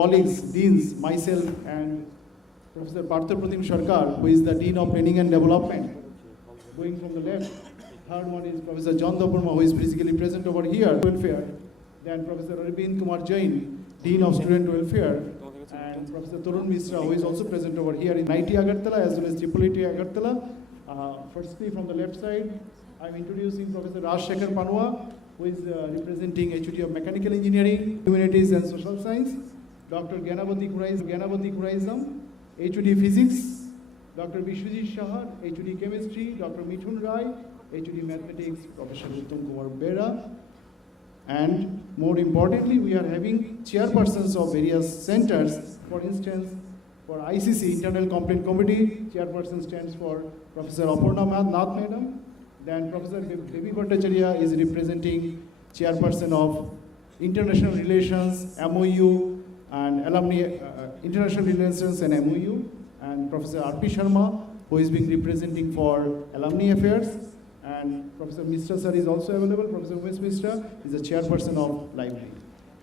colleagues, deans, myself and Professor Partha Pratim Sarkar, who is the Dean of Training and Development. Going from the left, third one is Professor John Dapurma, who is physically present over here, welfare. Then Professor Arvind Kumar Jain, Dean of Student Welfare, and Professor Tarun Misra, who is also present over here in NIT Agartala as well as IIIT Agartala. Firstly, from the left side, I'm introducing Professor Raj Shekhar Panwa, who is representing HOD of Mechanical Engineering, Humanities and Social Science. Dr. Gyanabati Kuraizam, HOD Physics. Dr. Vishwajit Shah, HOD Chemistry. Dr. Mithun Rai, HOD Mathematics. Professor Uttam Kumar Bera. And more importantly, we are having chairpersons of various centers. For instance, for ICC, Internal Complaint Committee, chairperson stands for Professor Aparna Nath Madam. Then Professor Devi Bhattacharya is representing chairperson of International Relations, MOU, and Alumni, International Relations and MOU. And Professor R.P. Sharma, who is being representing for Alumni Affairs. And Professor Mishra sir is also available. Professor Umesh Mishra is the chairperson of library.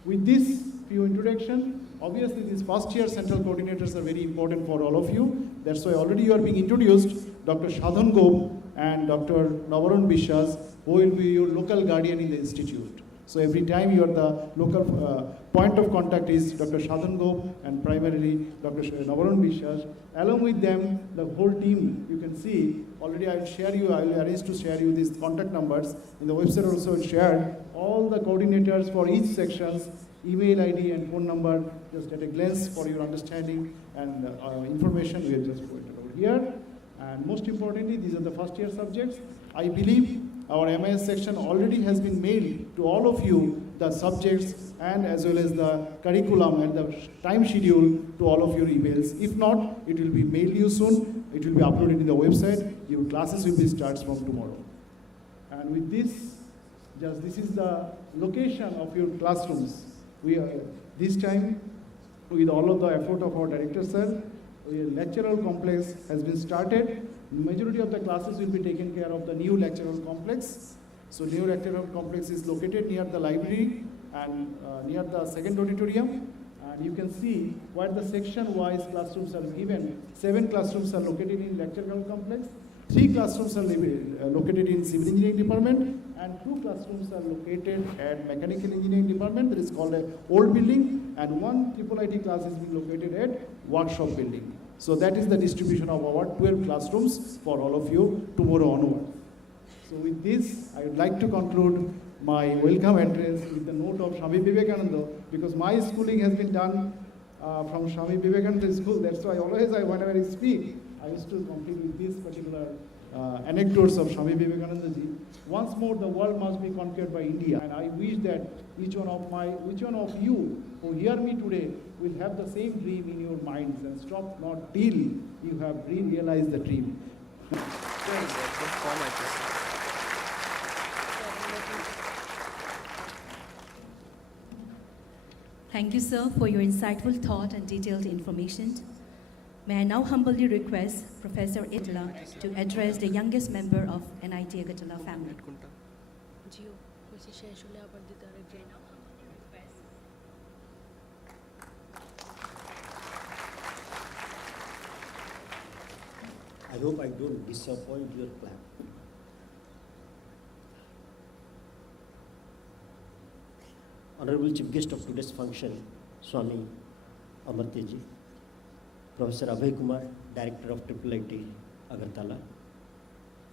With this few introduction, obviously these first year central coordinators are very important for all of you. That's why already you are being introduced. Dr. Shadhan Gop and Dr. Navaran Bishas, who will be your local guardian in the institute. So every time you are the local point of contact is Dr. Shadhan Gop and primarily Dr. Navaran Bishas. Along with them, the whole team, you can see, already I will arrange to share you these contact numbers. In the website also I'll share all the coordinators for each sections, email ID and phone number, just at a glance for your understanding and information we have just put it over here. And most importantly, these are the first year subjects. I believe our MIS section already has been mailed to all of you the subjects and as well as the curriculum and the time schedule to all of your emails. If not, it will be mailed you soon. It will be uploaded in the website. Your classes will be starts from tomorrow. And with this, this is the location of your classrooms. We are this time with all of the effort of our director sir. Lectural complex has been started. Majority of the classes will be taken care of the new lectural complex. So new lectural complex is located near the library and near the second auditorium. And you can see where the section-wise classrooms are given. 7 classrooms are located in lectural complex. 3 classrooms are located in civil engineering department, and 2 classrooms are located at mechanical engineering department. That is called a old building, and 1 IIIT class is being located at workshop building. So that is the distribution of our 12 classrooms for all of you tomorrow onward. So with this, I would like to conclude my welcome address with the note of Swami Vivekananda, because my schooling has been done from Swami Vivekananda school. That's why always whenever I speak, I used to complete with these particular anecdotes of Swami Vivekananda ji. Once more, the world must be conquered by India, and I wish that each one of you who hear me today will have the same dream in your minds and stop not till you have realized the dream. Thank you, sir, for your insightful thought and detailed information. May I now humbly request Professor Agartala to address the youngest member of NIT Agartala family. I hope I don't disappoint your plan. Honorable Chief Guest of today's function, Swami Amartya ji, Professor Abhay Kumar, Director of IIIT Agartala,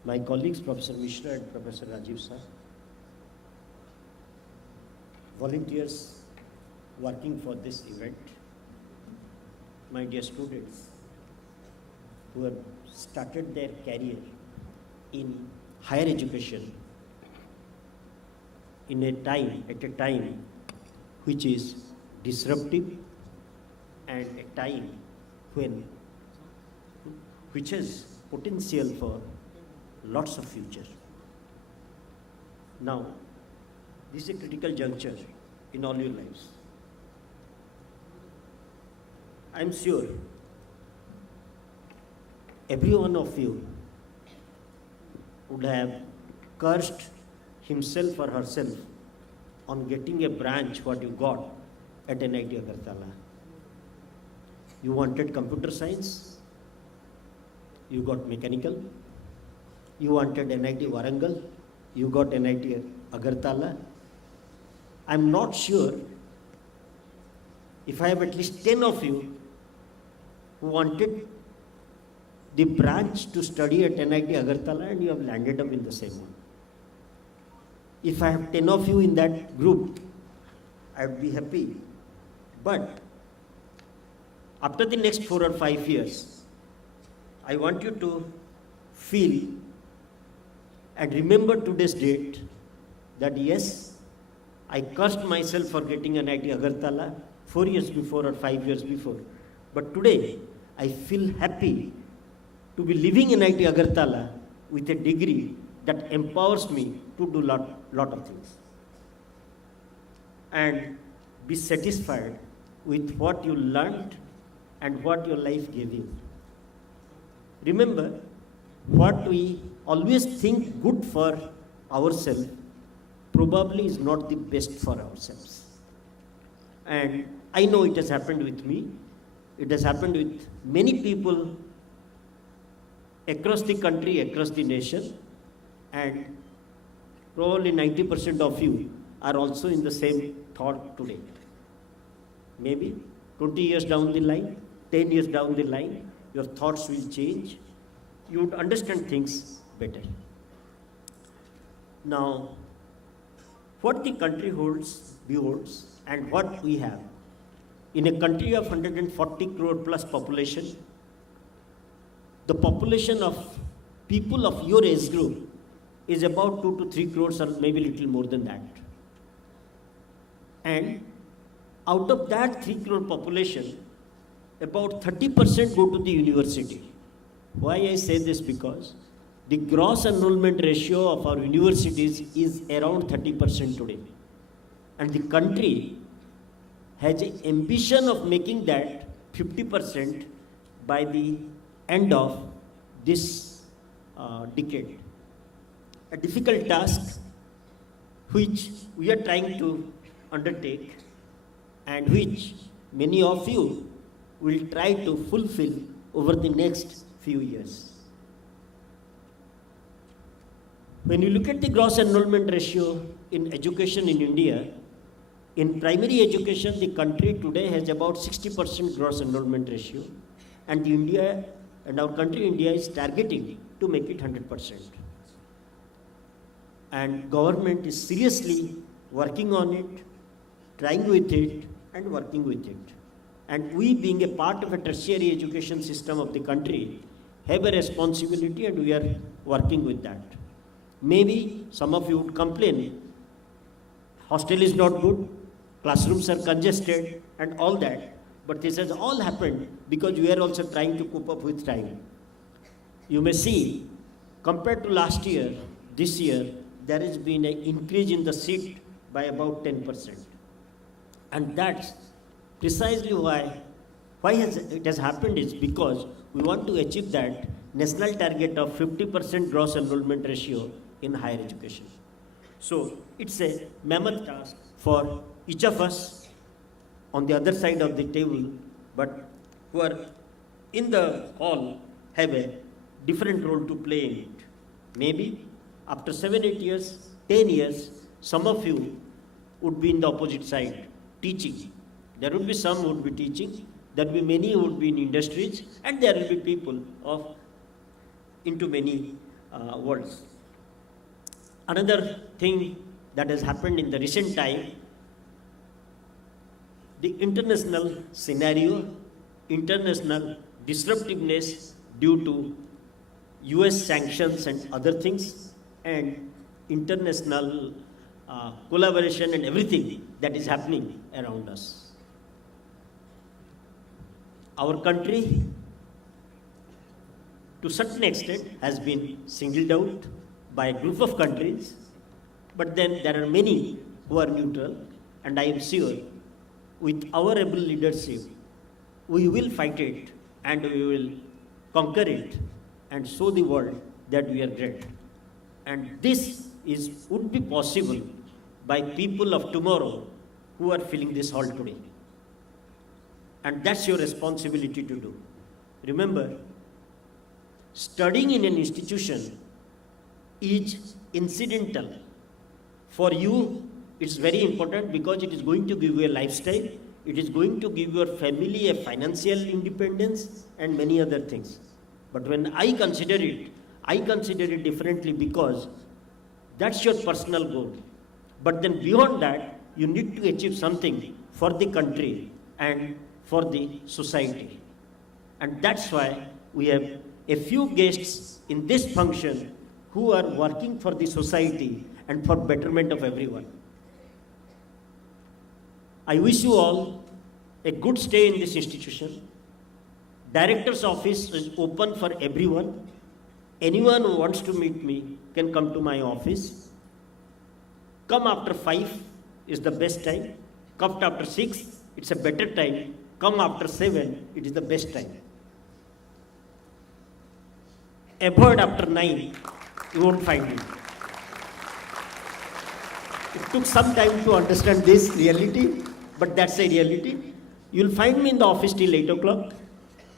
my colleagues Professor Mishra and Professor Rajiv sir, volunteers working for this event, my dear students who have started their career in higher education at a time which is disruptive and a time which has potential for lots of future. Now, this is a critical juncture in all your lives. I am sure every one of you would have cursed himself or herself on getting a branch what you got at NIT Agartala. You wanted computer science, you got mechanical. You wanted NIT Warangal, you got NIT Agartala. I'm not sure if I have at least 10 of you who wanted the branch to study at NIT Agartala and you have landed up in the same one. If I have 10 of you in that group, I would be happy. But after the next 4 or 5 years, I want you to feel and remember today's date that yes, I cursed myself for getting an NIT Agartala 4 years before or 5 years before. But today, I feel happy to be living in NIT Agartala with a degree that empowers me to do lot of things. And be satisfied with what you learned and what your life gave you. Remember, what we always think good for ourselves probably is not the best for ourselves. And I know it has happened with me. It has happened with many people across the country, across the nation, and probably 90% of you are also in the same thought today. Maybe 20 years down the line, 10 years down the line, your thoughts will change. You would understand things better. Now, what the country beholds and what we have. In a country of 140 crore plus population, the population of people of your age group is about 2 to 3 crores or maybe a little more than that. And out of that 3 crore population, about 30% go to the university. Why I say this? Because the gross enrollment ratio of our universities is around 30% today. And the country has an ambition of making that 50% by the end of this decade. A difficult task which we are trying to undertake and which many of you will try to fulfill over the next few years. When you look at the gross enrollment ratio in education in India, in primary education, the country today has about 60% gross enrollment ratio, and our country India is targeting to make it 100%. And government is seriously working on it, trying with it, and working with it. And we, being a part of a tertiary education system of the country, have a responsibility and we are working with that. Maybe some of you would complain, hostel is not good, classrooms are congested and all that. But this has all happened because we are also trying to cope up with time. You may see, compared to last year, this year, there has been an increase in the seat by about 10%. And that's precisely why it has happened is because we want to achieve that national target of 50% gross enrollment ratio in higher education. So it's a mammoth task for each of us on the other side of the table, but who are in the hall have a different role to play in it. Maybe after 7-8 years, 10 years, some of you would be in the opposite side, teaching. There would be some who would be teaching, there will be many who would be in industries, and there will be people into many worlds. Another thing that has happened in the recent time, the international scenario, international disruptiveness due to US sanctions and other things, and international collaboration and everything that is happening around us. Our country, to certain extent, has been singled out by a group of countries, but then there are many who are neutral, and I am sure with our able leadership, we will fight it and we will conquer it and show the world that we are great. And this would be possible by people of tomorrow who are filling this hall today. and that's your responsibility to do. Remember, studying in an institution is incidental. For you, it's very important because it is going to give you a lifestyle, it is going to give your family a financial independence and many other things. But when I consider it differently because that's your personal goal. But then beyond that, you need to achieve something for the country and for the society. And that's why we have a few guests in this function who are working for the society and for betterment of everyone. I wish you all a good stay in this institution. Director's office is open for everyone. Anyone who wants to meet me can come to my office. Come after 5 is the best time. Come after 6, it's a better time. Come after 7, it is the best time. Avoid after 9, you won't find me. It took some time to understand this reality, but that's a reality. You'll find me in the office till 8 o'clock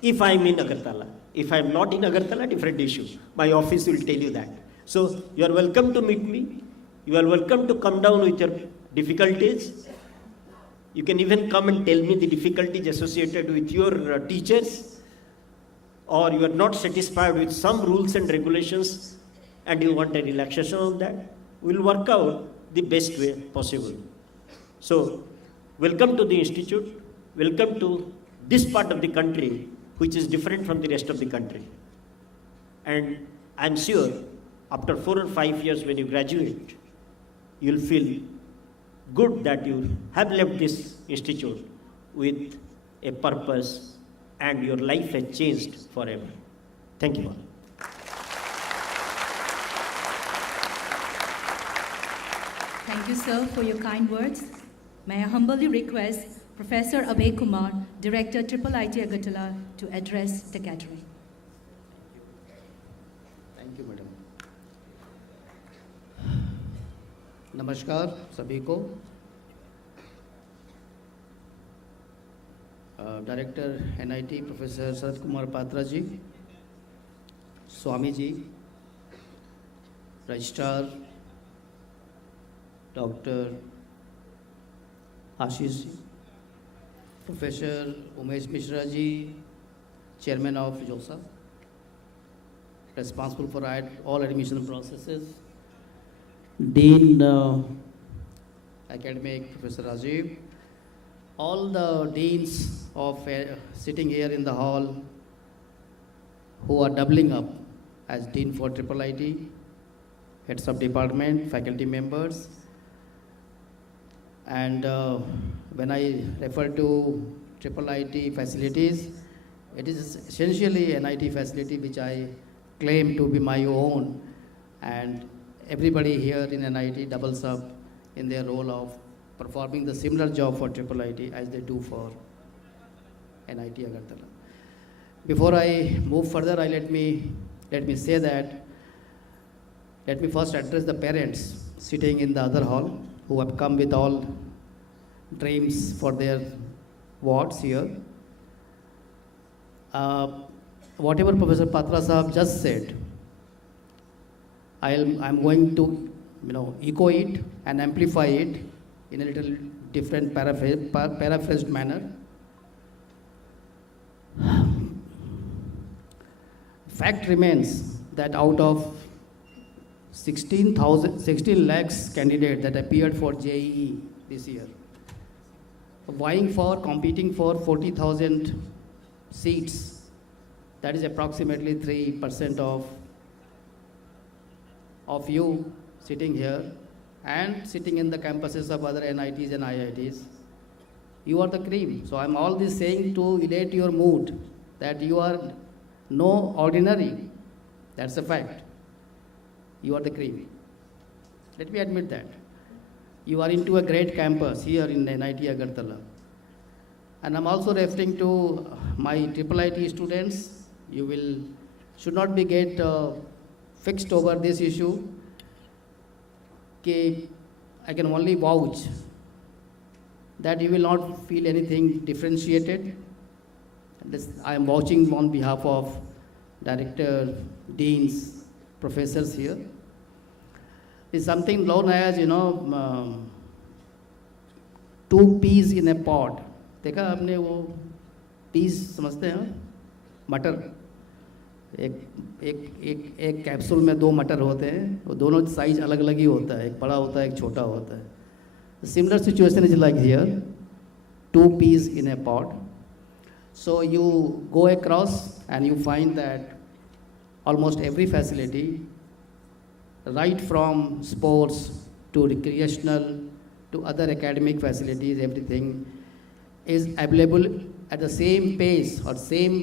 if I'm in Agartala. If I'm not in Agartala, different issue. My office will tell you that. So you are welcome to meet me. You are welcome to come down with your difficulties. You can even come and tell me the difficulties associated with your teachers, or you are not satisfied with some rules and regulations and you want a relaxation on that. We'll work out the best way possible. So, welcome to the institute. Welcome to this part of the country which is different from the rest of the country. And I'm sure after 4 or 5 years when you graduate, you'll feel good that you have left this institute with a purpose and your life has changed forever. Thank you all. Thank you, sir, for your kind words. May I humbly request Professor Abhay Kumar, Director, IIIT Agartala, to address the gathering. Thank you madam. नमस्कार सभी को। Director NIT professor Sharad Kumar Patra ji, Swami ji, registrar doctor Ashish ji, professor Umesh Mishra ji, chairman of JoSAA, responsible for all admission processes, Dean Academic Professor Rajiv, all the deans of sitting here in the hall who are doubling up as Dean for IIIT, heads of department, faculty members, and when I refer to IIIT facilities, it is essentially an NIT facility which I claim to be my own, and everybody here in NIT doubles up in their role of performing the similar job for IIIT as they do for NIT Agartala. Before I move further, let me say that, let me first address the parents sitting in the other hall who have come with all dreams for their wards here. Whatever Professor Patra Sahab just said, I'm going to echo it and amplify it in a little different paraphrased manner. Fact remains that out of 16 lakhs candidates that appeared for JEE this year, competing for 40,000 seats, that is approximately 3% of you sitting here and sitting in the campuses of other NITs and IITs. You are the cream. So I'm all this saying to elate your mood that you are no ordinary. That's a fact. You are the cream. Let me admit that. You are into a great campus here in NIT Agartala. And I'm also referring to my IIIT students. You should not be get fixed over this issue. I can only vouch that you will not feel anything differentiated I am vouching on behalf of director, deans, professors here. It's something known as, two peas in a pod. देखा आपने वो peas समझते हैं मटर एक capsule में दो मटर होते हैं वो दोनों साइज अलग अलग ही होता है एक बड़ा होता है एक छोटा होता है similar situation is like here two peas in a pod so you go across and you find that almost every facility right from sports to recreational to other academic facilities everything is available at the same pace or same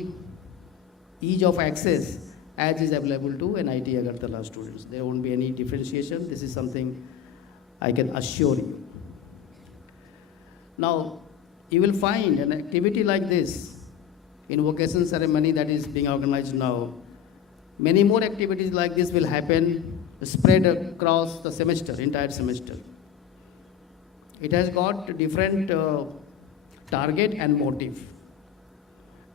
ease of access as is available to NIT Agartala students. There won't be any differentiation. This is something I can assure you. Now, you will find an activity like this in vocation ceremony that is being organized now. Many more activities like this will happen, spread across the semester, entire semester. It has got different target and motive.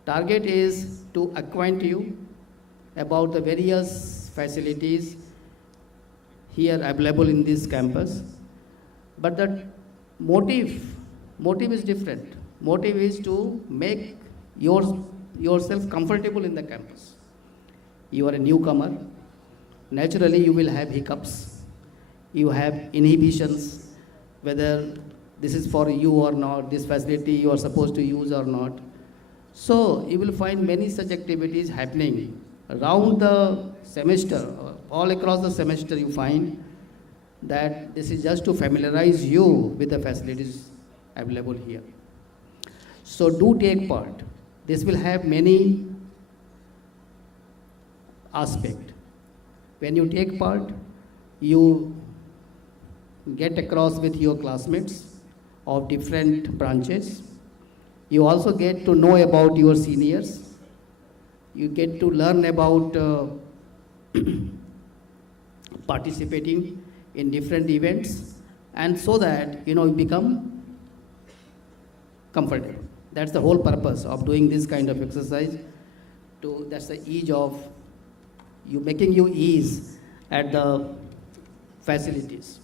Target is to acquaint you about the various facilities here available in this campus. But the motive is different. Motive is to make yourself comfortable in the campus. You are a newcomer. Naturally, you will have hiccups. You have inhibitions, whether this is for you or not, this facility you are supposed to use or not. So you will find many such activities happening around the semester, all across the semester you find that this is just to familiarize you with the facilities available here. So do take part. This will have many aspects. When you take part, you get across with your classmates of different branches. You also get to know about your seniors. You get to learn about participating in different events, and so that you become comfortable. That's the whole purpose of doing this kind of exercise. That's the ease of making you ease at the facilities.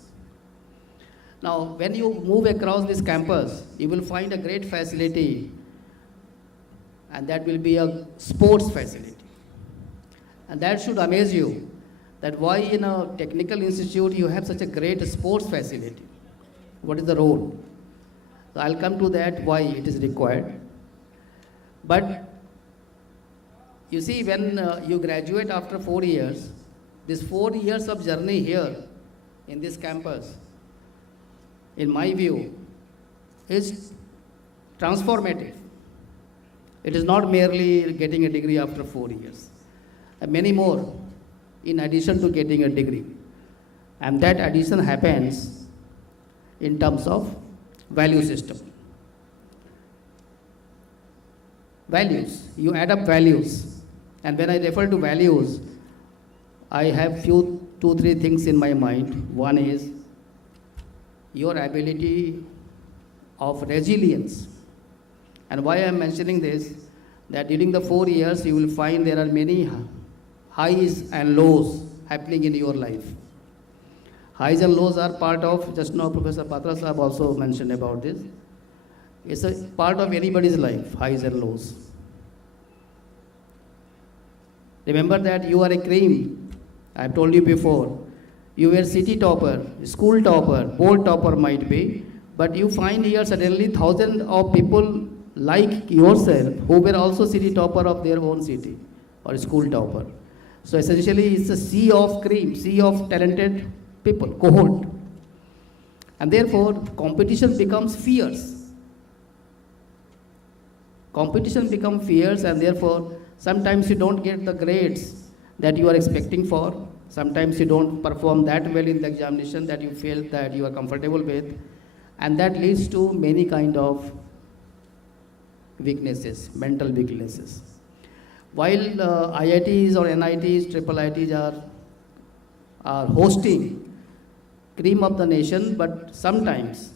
Now, when you move across this campus, you will find a great facility, and that will be a sports facility. And that should amaze you, that why in a technical institute you have such a great sports facility. What is the role? So I'll come to that, why it is required. But you see, when you graduate after 4 years, this 4 years of journey here in this campus, in my view, is transformative. It is not merely getting a degree after 4 years. Many more in addition to getting a degree. And that addition happens in terms of value system. Values, you add up values. And when I refer to values, I have two, three things in my mind. One is your ability of resilience. And why I am mentioning this, that during the 4 years you will find there are many highs and lows happening in your life. Highs and lows are part of, just now Professor Patra Sahab also mentioned about this. It's a part of anybody's life, highs and lows. Remember that you are a cream. I have told you before. You were city topper, school topper, board topper might be, but you find here suddenly thousands of people like yourself who were also city topper of their own city or school topper. So essentially it's a sea of cream, sea of talented people, cohort. And therefore competition becomes fierce. Competition becomes fierce, and therefore sometimes you don't get the grades that you are expecting for. Sometimes you don't perform that well in the examination that you feel that you are comfortable with, and that leads to many kind of weaknesses, mental weaknesses. While IITs or NITs, triple ITs are hosting cream of the nation, but sometimes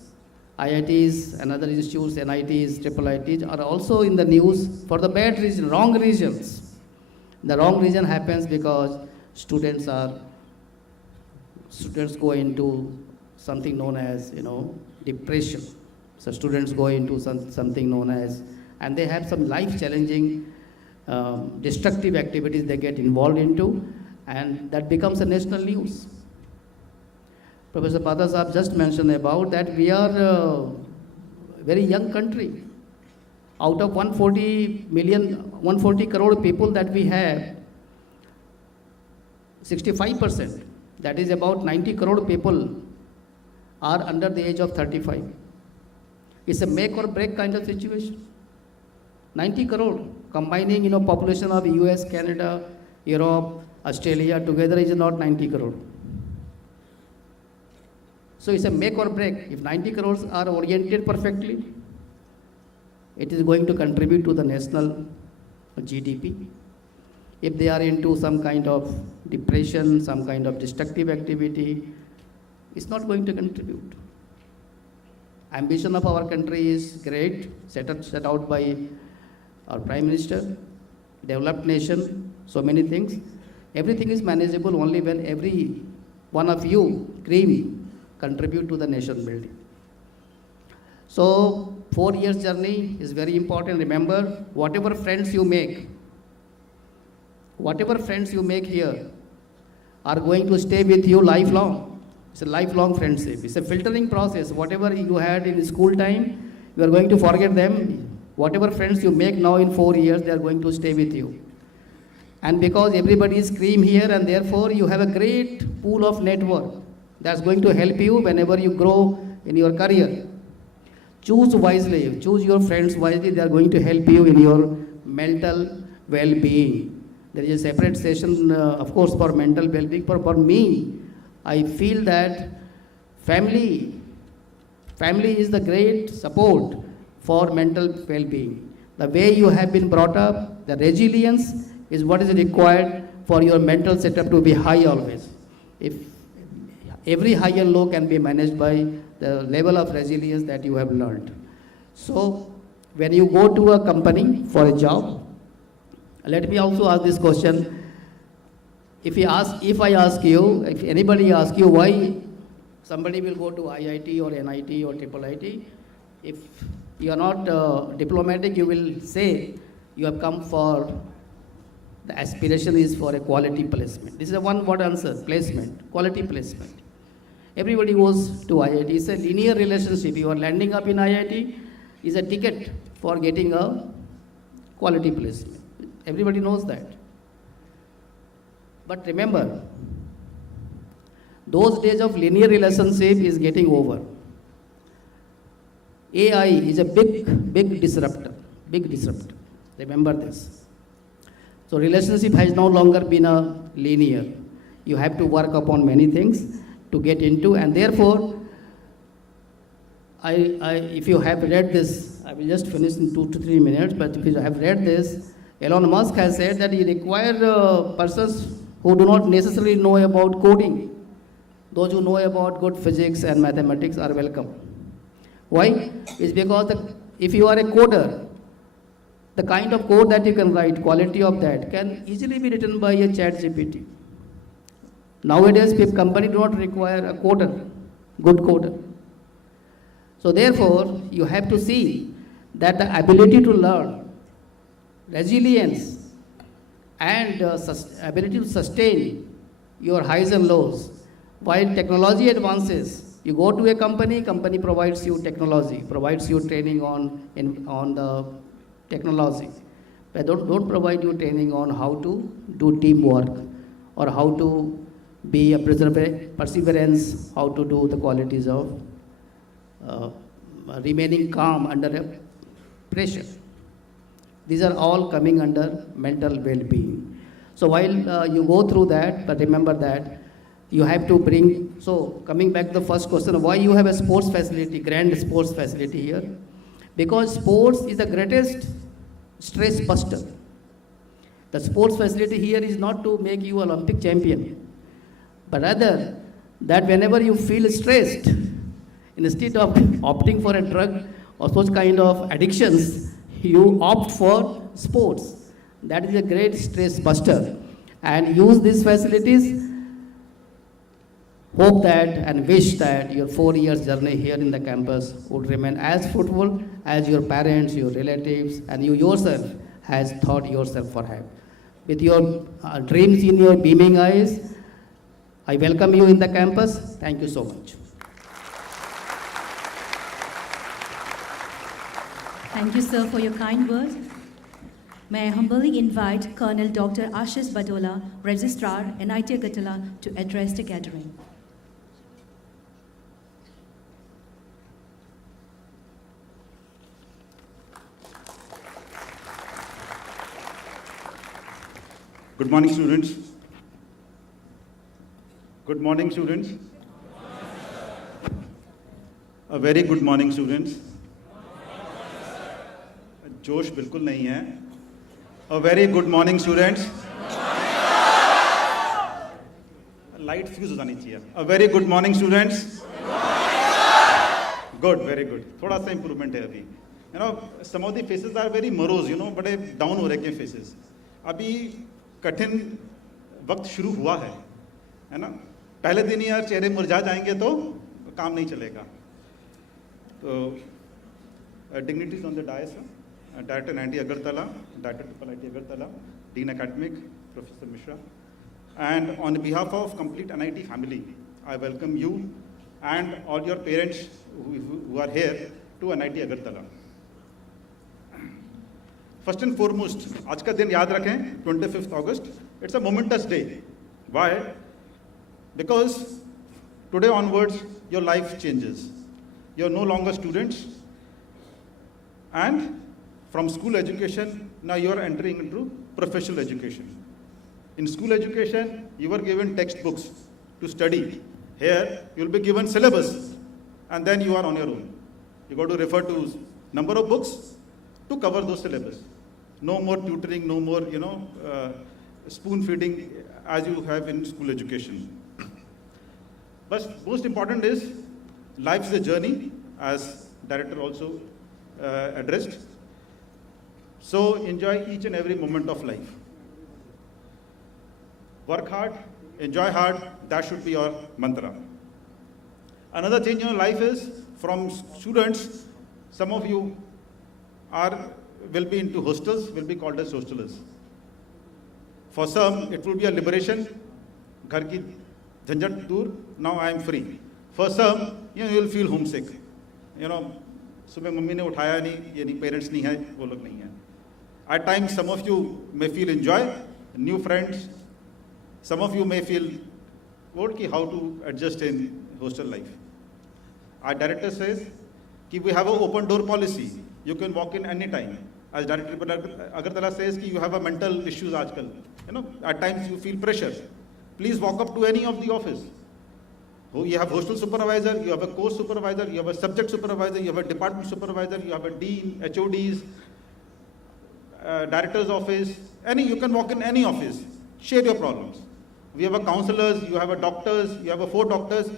IITs and other institutes, NITs, triple IITs are also in the news for the bad reason, wrong reasons. The wrong reason happens because students go into something known as, depression. So students go into something known as, and they have some life-challenging, destructive activities they get involved into, and that becomes a national news. Professor Pata Saab just mentioned about that we are a very young country. Out of 140 crore people that we have, 65%, that is about 90 crore people are under the age of 35. It's a make or break kind of situation. 90 crore, combining, population of US, Canada, Europe, Australia together is not 90 crore. So it's a make or break. If 90 crores are oriented perfectly, it is going to contribute to the national GDP. If they are into some kind of depression, some kind of destructive activity, it's not going to contribute. Ambition of our country is great, set out by our Prime Minister, developed nation, so many things. Everything is manageable only when every one of you contribute to the nation building. So 4 years journey is very important. Remember, whatever friends you make here are going to stay with you lifelong. It's a lifelong friendship. It's a filtering process. Whatever you had in school time, you are going to forget them. Whatever friends you make now in 4 years, they are going to stay with you. And because everybody is cream here, and therefore you have a great pool of network that's going to help you whenever you grow in your career. Choose wisely, choose your friends wisely. They are going to help you in your mental well-being. There is a separate session, of course, for mental well-being. For me, I feel that family is the great support for mental well-being. The way you have been brought up, the resilience is what is required for your mental setup to be high always. If every high and low can be managed by the level of resilience that you have learned. So when you go to a company for a job, let me also ask this question. If anybody asks you why somebody will go to IIT or NIT or triple IT, if you are not diplomatic, you will say you have come for, the aspiration is for a quality placement. This is a one-word answer, placement, quality placement. Everybody goes to IIT. It's a linear relationship. You are landing up in IIT is a ticket for getting a quality placement. Everybody knows that. But remember, those days of linear relationship is getting over. AI is a big disruptor. Remember this. So relationship has no longer been a linear. You have to work upon many things to get into, and therefore, if you have read this, I will just finish in 2 to 3 minutes, but if you have read this, Elon Musk has said that he requires persons who do not necessarily know about coding. Those who know about good physics and mathematics are welcome. Why? It's because if you are a coder, the kind of code that you can write, quality of that can easily be written by a chat GPT. Nowadays, companies do not require a coder, good coder. So therefore, you have to see that the ability to learn, resilience, and ability to sustain your highs and lows. While technology advances, you go to a company provides you technology, provides you training on the technology. But don't provide you training on how to do teamwork or how to be a perseverance, how to do the qualities of remaining calm under pressure. These are all coming under mental well-being. So while you go through that, but remember that you have to bring, so coming back to the first question, why you have a sports facility, grand sports facility here? Because sports is the greatest stress buster. The sports facility here is not to make you Olympic champion, but rather that whenever you feel stressed, Instead of opting for a drug or such kind of addictions, you opt for sports. That is a great stress buster. And use these facilities. Hope that and wish that your 4 years journey here in the campus would remain as fruitful as your parents, your relatives, and you yourself has thought yourself for have. With your dreams in your beaming eyes, I welcome you in the campus. Thank you so much. Thank you, sir, for your kind words. May I humbly invite Colonel Dr. Ashish Badola, Registrar, NIT Agartala, to address the gathering. Good morning, students. Good morning, students. A very good morning, students. जोश बिल्कुल नहीं है. A very good morning, students. Light fuse हो जानी चाहिए. A very good morning, students. Good, very good. थोड़ा सा improvement है अभी. You know, some of the faces are very morose, you know, बड़े down हो रहे हैं faces. अभी कठिन वक्त शुरू हुआ है ना. पहले दिन ही यार चेहरे मुरझा जाएंगे तो काम नहीं चलेगा. तो dignitaries on the dais, Director NIT Agartala, Director NIT Agartala, Dean Academic, Professor Mishra, and on behalf of complete NIT family, I welcome you and all your parents who are here to NIT Agartala. First and foremost, आज का दिन याद रखें, 25th August. It's a momentous day. Why? Because today onwards, your life changes. You're no longer students, and from school education, now you are entering into professional education. In school education, you were given textbooks to study. Here, you will be given syllabus, and then you are on your own. You got to refer to number of books to cover those syllabus. No more tutoring, no more, spoon feeding as you have in school education. But most important is, life is a journey, as director also addressed. So enjoy each and every moment of life. Work hard, enjoy hard, that should be your mantra. Another change in your life is, from students, some of you will be into hostels, will be called as hostelers. For some, it will be a liberation. Ghar ki jhanjat dur, now I am free. For some, you will feel homesick. सुबह mummy ने उठाया नहीं, ये नहीं, parents नहीं है, वो लोग नहीं है. At times, some of you may feel enjoy, new friends. Some of you may feel how to adjust in hostel life. Our director says we have an open door policy. You can walk in any time. As Director Agartala says you have a mental issues aajkal. At times you feel pressure. Please walk up to any of the office. You have hostel supervisor, you have a course supervisor, you have a subject supervisor, you have a department supervisor, you have a dean, HODs, director's office, you can walk in any office, share your problems. We have a counselors, you have a doctors, you have a 4 doctors,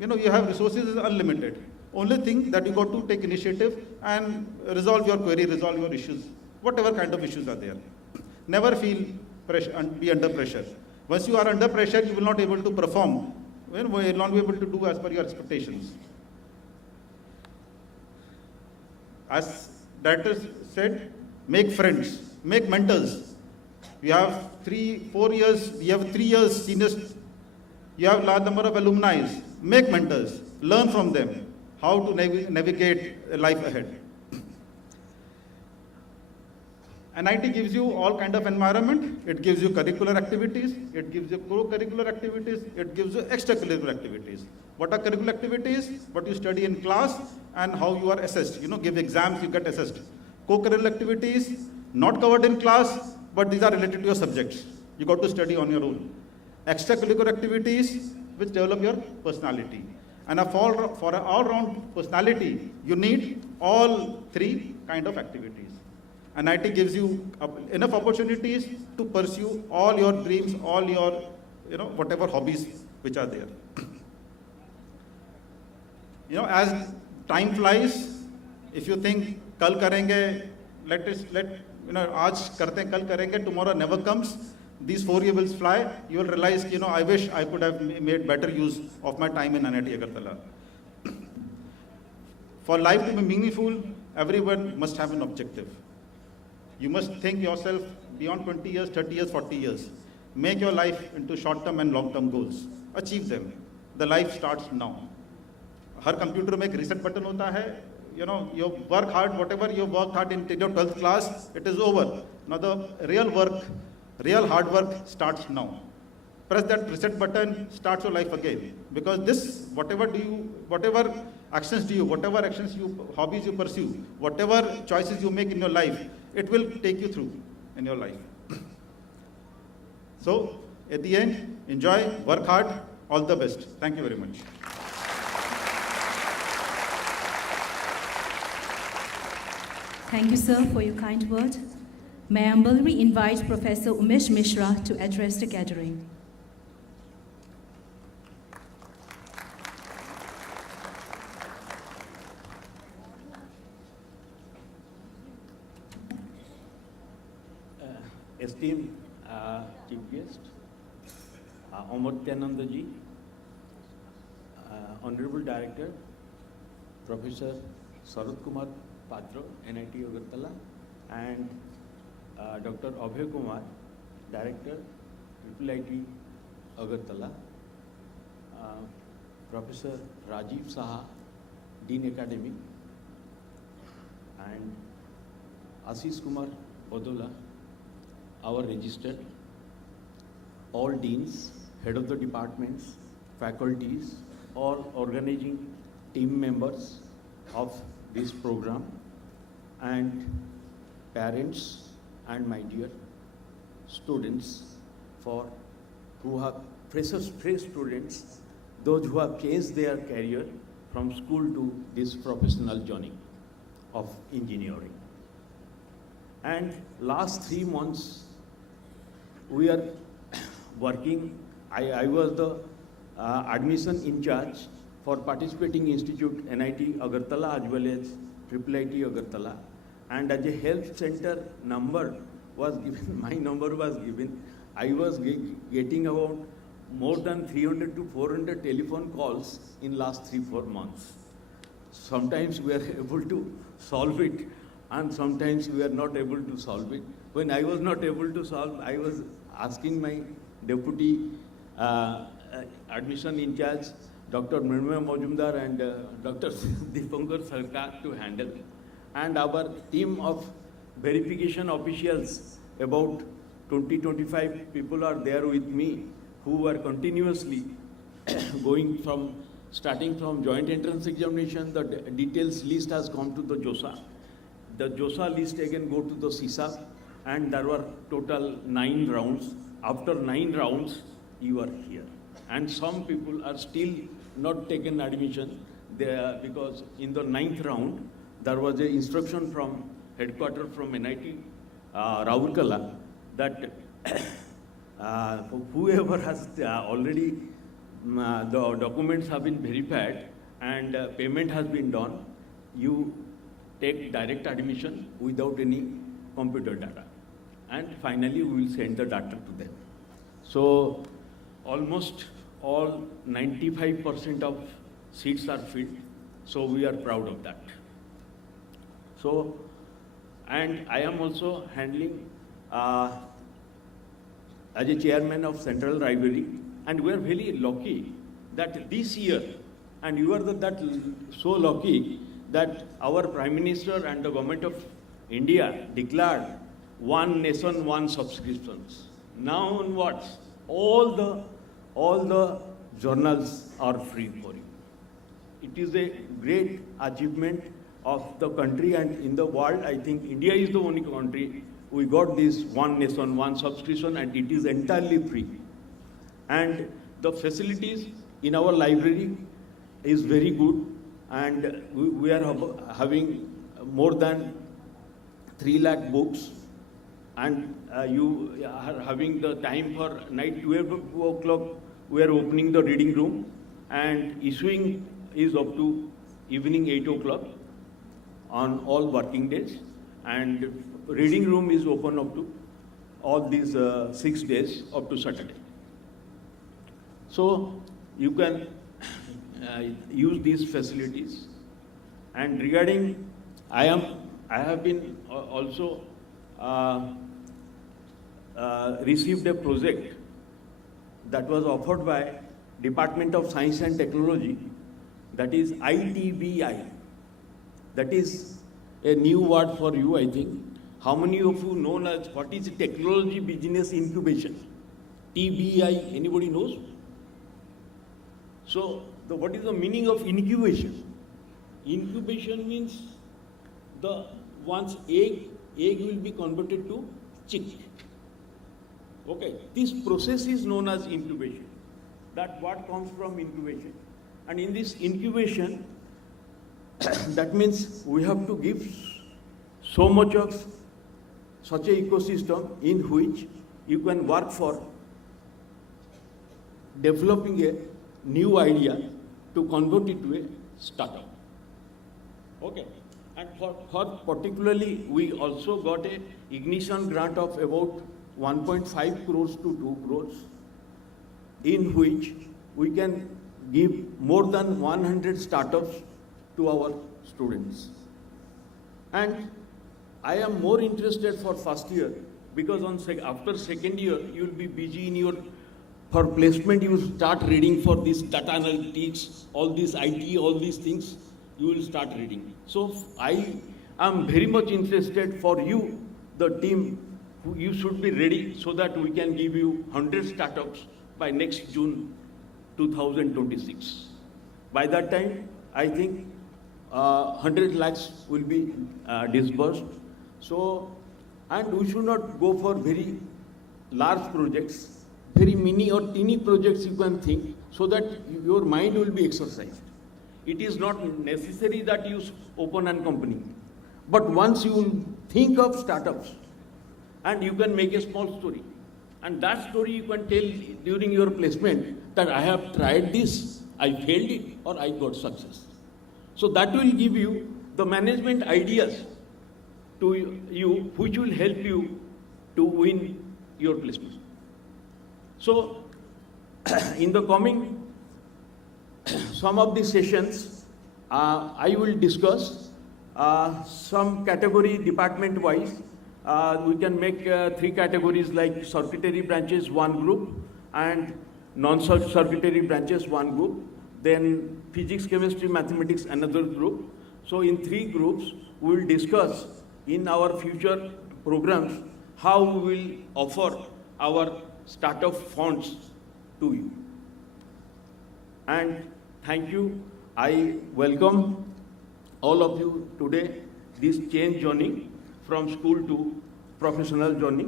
you have resources unlimited. Only thing that you got to take initiative and resolve your query, resolve your issues, whatever kind of issues are there. Never feel pressure and be under pressure. Once you are under pressure, you will not be able to perform. You will not be able to do as per your expectations. As director said, make friends, make mentors. You have 3-4 years, you have 3 years seniors, you have large number of alumni. Make mentors, learn from them how to navigate life ahead. NIT gives you all kind of environment. It gives you curricular activities, it gives you co-curricular activities, it gives you extracurricular activities. What are curricular activities? What you study in class and how you are assessed. Give exams, you get assessed. Co-curricular activities, not covered in class, but these are related to your subjects. You got to study on your own. Extracurricular activities, which develop your personality. And for an all-round personality, you need all 3 kind of activities. NIT gives you enough opportunities to pursue all your dreams, all your, whatever hobbies which are there. You know, as time flies, if you think kal karenge, aaj karte hain, kal karenge, tomorrow never comes. These 4 years will fly. You will realize, I wish I could have made better use of my time in NIT Agartala. For life to be meaningful, everyone must have an objective. You must think yourself beyond 20 years, 30 years, 40 years. Make your life into short-term and long-term goals. Achieve them. The life starts now. Her computer में एक reset button होता है. You work hard, whatever you worked hard in your 12th class, it is over. Now the real hard work starts now. Press that reset button, start your life again. Because this, whatever actions you, hobbies you pursue, whatever choices you make in your life, it will take you through in your life. So, at the end, enjoy, work hard, all the best. Thank you very much. Thank you, sir, for your kind word. May I humbly invite Professor Umesh Mishra to address the gathering. Esteemed Chief Guest, Amartyananda ji, Honorable Director, Professor Sarat Kumar Patra, NIT Agartala, and Dr. Abhay Kumar, Director, IIT Agartala, Professor Rajiv Saha, Dean Academy, and Ashish Kumar Odola, our registered, all deans, head of the departments, faculties, all organizing team members of this program, and parents and my dear students, who have fresh students, those who have changed their career from school to this professional journey of engineering. And last 3 months, we are working. I was the admission in charge for participating institute NIT Agartala as well as IIT Agartala. And as a health center number was given, my number was given, I was getting about more than 300 to 400 telephone calls in last 3-4 months. Sometimes we are able to solve it, and sometimes we are not able to solve it. When I was not able to solve, I was asking my deputy admission in charge, Dr. Mrinmoy Majumdar and Dr. Dipankar Sarkar to handle. And our team of verification officials, about 20-25 people are there with me, who are continuously going from, starting from joint entrance examination, the details list has come to the JOSA. The JOSA list again go to the CISA, and there were total 9 rounds. After 9 rounds, you are here. And some people are still not taken admission there, because in the 9th round, there was an instruction from headquarters from NIT Raurkela that whoever has already the documents have been verified and payment has been done, you take direct admission without any computer data. And finally, we will send the data to them. So almost all 95% of seats are filled. So we are proud of that. So, and I am also handling as a chairman of Central Library, and we are very lucky that this year, and you are so lucky that our Prime Minister and the Government of India declared one nation, one subscriptions. Now onwards, all the journals are free for you. It is a great achievement of the country, and in the world, I think India is the only country we got this one nation, one subscription, and it is entirely free. And the facilities in our library is very good, and we are having more than 3 lakh books, and you are having the time for night 12 o'clock, we are opening the reading room, and issuing is up to evening 8 o'clock on all working days, and reading room is open up to all these 6 days up to Saturday. So you can use these facilities. And regarding, I have been also received a project that was offered by Department of Science and Technology, that is ITBI. That is a new word for you, I think. How many of you know as what is technology business incubation? TBI, anybody knows? So, what is the meaning of incubation? Incubation means once egg will be converted to chick. Okay, this process is known as incubation. That what comes from incubation. And in this incubation, that means we have to give so much of such a ecosystem in which you can work for developing a new idea to convert it to a startup. Okay. And for particularly, we also got a ignition grant of about 1.5 crores to 2 crores, in which we can give more than 100 startups to our students. And I am more interested for first year, because after second year, you will be busy in for placement, you will start reading for this data analytics, all this IT, all these things, you will start reading. So I am very much interested for you, the team, you should be ready so that we can give you 100 startups by next June 2026. By that time, I think 100 lakhs will be disbursed. So, and we should not go for very large projects, very mini or teeny projects you can think, so that your mind will be exercised. It is not necessary that you open a company. But once you think of startups, and you can make a small story, and that story you can tell during your placement that I have tried this, I failed it, or I got success. So that will give you the management ideas to you, which will help you to win your placement. So, in the coming some of the sessions, I will discuss some category department wise. We can make 3 categories like circuitry branches, one group, and non-circuitry branches, one group, then physics, chemistry, mathematics, another group. So in 3 groups, we will discuss in our future programs how we will offer our startup funds to you. And thank you. I welcome all of you today, this change journey from school to professional journey.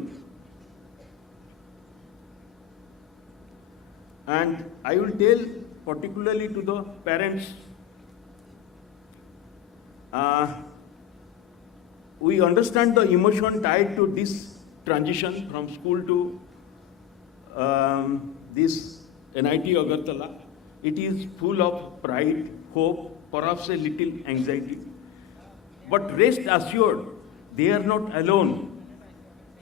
And I will tell particularly to the parents, we understand the emotion tied to this transition from school to this NIT Agartala. It is full of pride, hope, perhaps a little anxiety. But rest assured, they are not alone.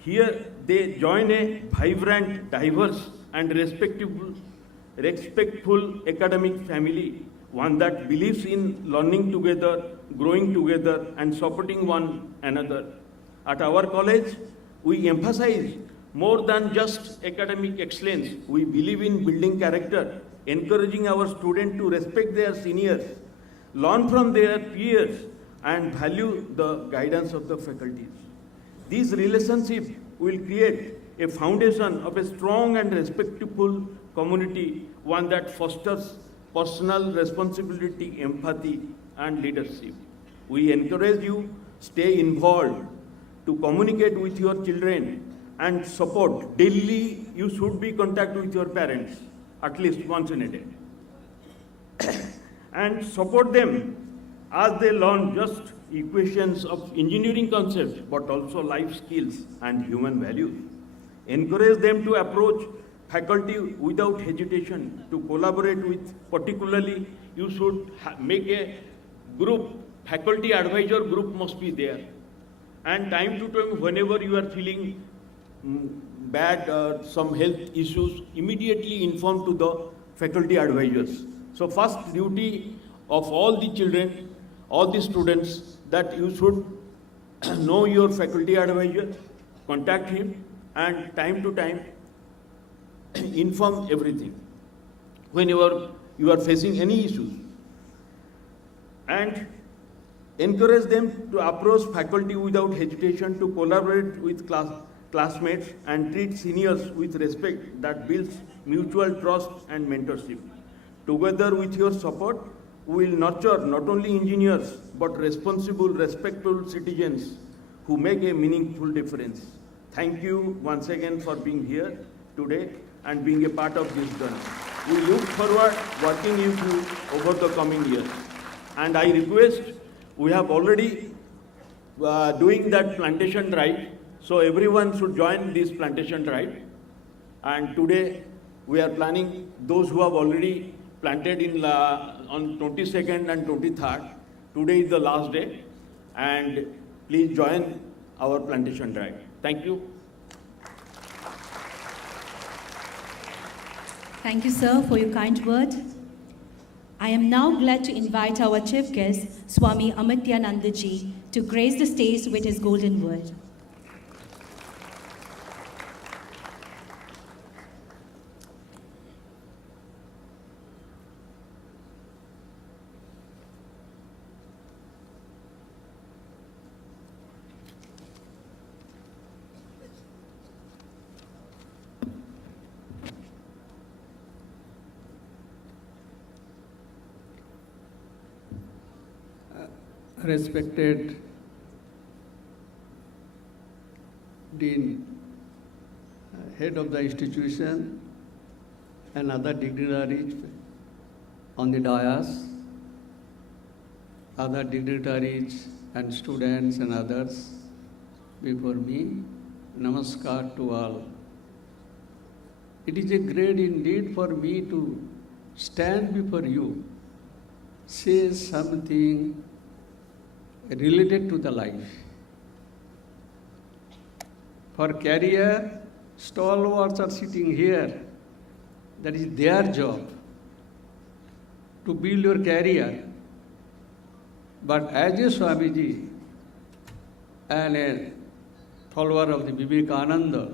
Here they join a vibrant, diverse and respectful academic family, one that believes in learning together, growing together and supporting one another. At our college, we emphasize more than just academic excellence. We believe in building character, encouraging our students to respect their seniors, learn from their peers, and value the guidance of the faculties. These relationships will create a foundation of a strong and respectful community, one that fosters personal responsibility, empathy, and leadership. We encourage you stay involved, to communicate with your children and support. Daily, you should be in contact with your parents, at least once in a day. And support them as they learn just equations of engineering concepts, but also life skills and human values. Encourage them to approach faculty without hesitation, to collaborate with, particularly you should make a group, faculty advisor group must be there. And time to time, whenever you are feeling bad or some health issues, immediately inform to the faculty advisors. So first duty of all the children, all the students, that you should know your faculty advisor, contact him, and time to time inform everything whenever you are facing any issues. And encourage them to approach faculty without hesitation, to collaborate with classmates and treat seniors with respect that builds mutual trust and mentorship. Together with your support, we will nurture not only engineers but responsible, respectful citizens who make a meaningful difference. Thank you once again for being here today and being a part of this journey. We look forward working with you over the coming years. And I request, we have already doing that plantation drive, so everyone should join this plantation drive. And today we are planning, those who have already planted in on 22nd and 23rd, today is the last day, and please join our plantation drive. Thank you. Thank you, sir, for your kind word. I am now glad to invite our chief guest, Swami Amartyanandaji, to grace the stage with his golden word. Respected Dean, head of the institution, and other dignitaries on the dais, other dignitaries and students and others before me, namaskar to all. It is a great indeed for me to stand before you, say something related to the life. For career, stalwarts are sitting here. That is their job, to build your career. But as a Swamiji and a follower of the Vivekananda,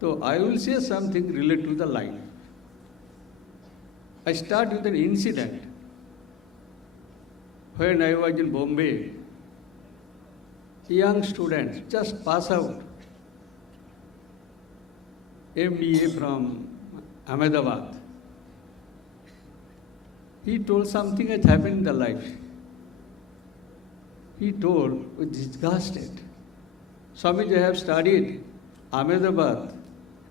so I will say something related to the life. I start with an incident. When I was in Bombay, young students just pass out, MBA from Ahmedabad. He told something has happened in the life. He told, with disgusted, Swamiji, I have studied Ahmedabad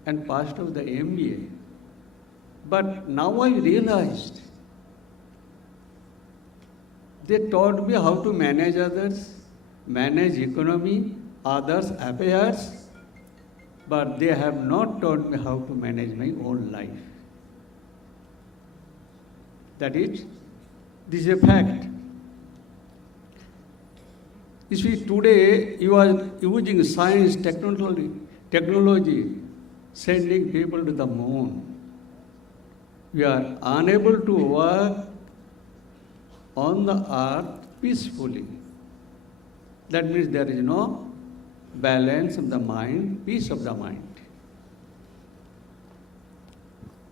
and passed out the MBA. But now I realized they taught me how to manage others, manage economy, others' affairs, but they have not taught me how to manage my own life. That is, this is a fact. You see, today you are using science, technology, sending people to the moon. We are unable to work on the earth peacefully. That means there is no balance of the mind, peace of the mind.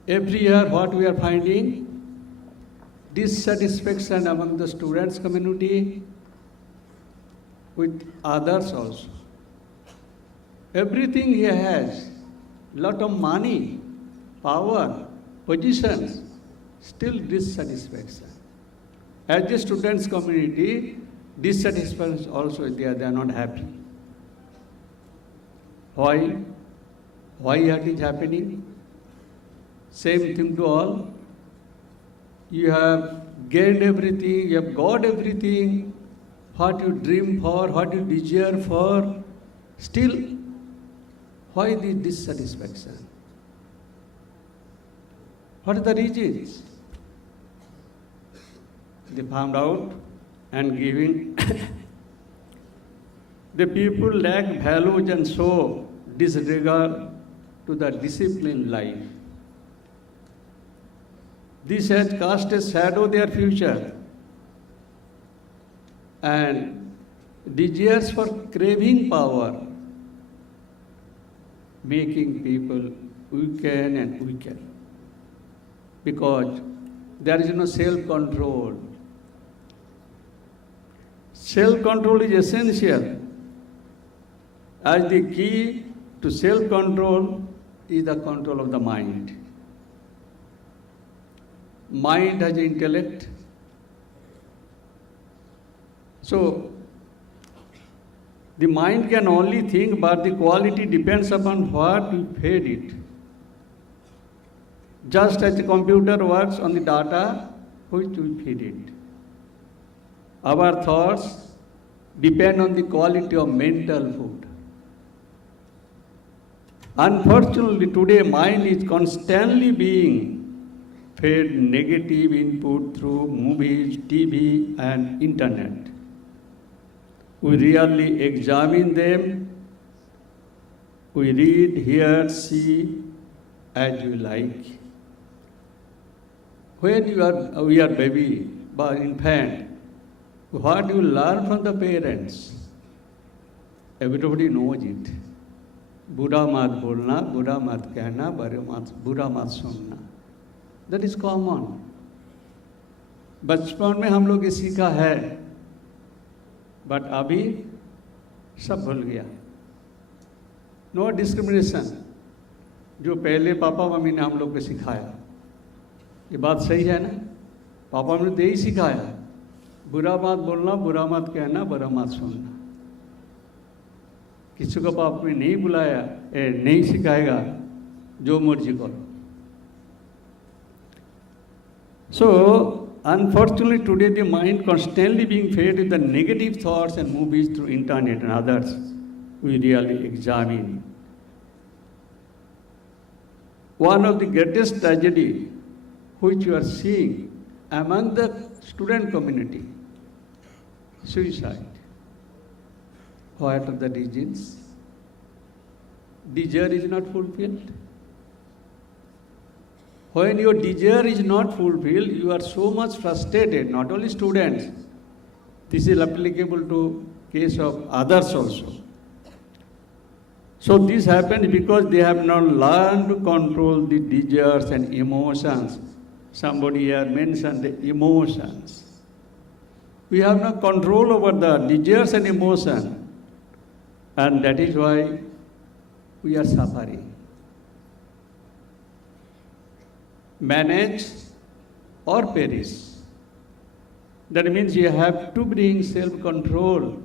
Every year what we are finding? Dissatisfaction among the students community, with others also. Everything he has, lot of money, power, positions, still dissatisfaction. As the students community, dissatisfaction also is there, they are not happy. Why? Why it is happening? Same thing to all. You have gained everything, you have got everything, what you dream for, what you desire for, still, why this dissatisfaction? What are the reasons? They found out and giving. The people lack values and show disregard to the disciplined life. This has cast a shadow their future and desires for craving power, making people weaker and weaker because there is no self-control. Self-control is essential, as the key to self-control is the control of the mind. Mind has intellect. So, the mind can only think, but the quality depends upon what we feed it. Just as the computer works on the data which we feed it. Our thoughts depend on the quality of mental food. Unfortunately, today mind is constantly being fed negative input through movies, TV, and internet. We rarely examine them. We read, hear, see as we like. When we are baby, but infant, what do you learn from the parents? Everybody knows it. बुरा मत बोलना, बुरा मत कहना, बुरा मत सुनना. That is common. बचपन में हम लोग ये सीखा है, but अभी सब भूल गया. No discrimination. जो पहले पापा मम्मी ने हम लोग को सिखाया, ये बात सही है ना? पापा मम्मी ने तो यही सिखाया, बुरा मत बोलना, बुरा मत कहना, बुरा मत सुनना. किसी को पाप में नहीं बुलाया, नहीं सिखाएगा, जो मर्जी करो. So, unfortunately today the mind constantly being fed with the negative thoughts and movies through internet and others. We really examine. One of the greatest tragedy which you are seeing among the student community, suicide. What are the reasons? Desire is not fulfilled. When your desire is not fulfilled, you are so much frustrated, not only students. This is applicable to case of others also. So this happens because they have not learned to control the desires and emotions. Somebody here mentioned the emotions. We have no control over the desires and emotions. And that is why we are suffering. Manage or perish. That means you have to bring self-control.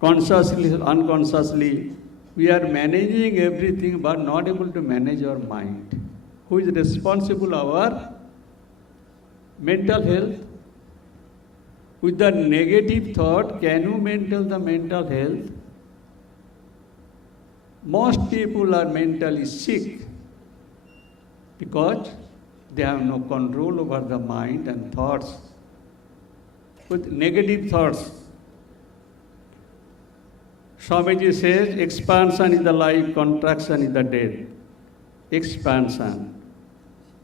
Consciously or unconsciously, we are managing everything but not able to manage our mind. Who is responsible for our mental health? With the negative thought, can you maintain the mental health? Most people are mentally sick because they have no control over the mind and thoughts. With negative thoughts, Swamiji says, expansion is the life, contraction is the death. Expansion,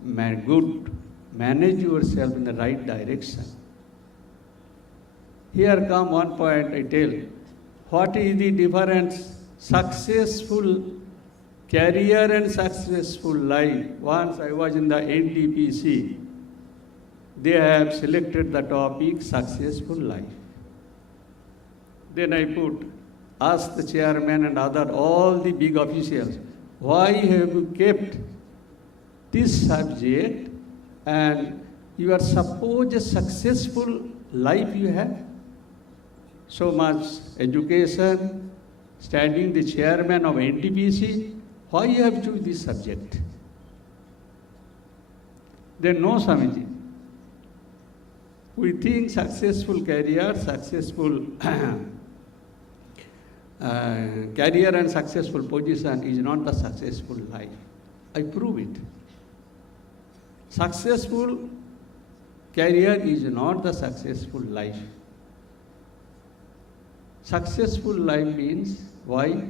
good, manage yourself in the right direction. Here come one point I tell. What is the difference? Successful career and successful life. Once I was in the NTPC, they have selected the topic successful life. Then I asked the chairman and all the big officials, why have you kept this subject and you are supposed a successful life you have? So much education, standing the chairman of NTPC, why you have choose this subject? Then no, Swamiji. We think successful career, successful career and successful position is not the successful life. I prove it. Successful career is not the successful life. Successful life means why?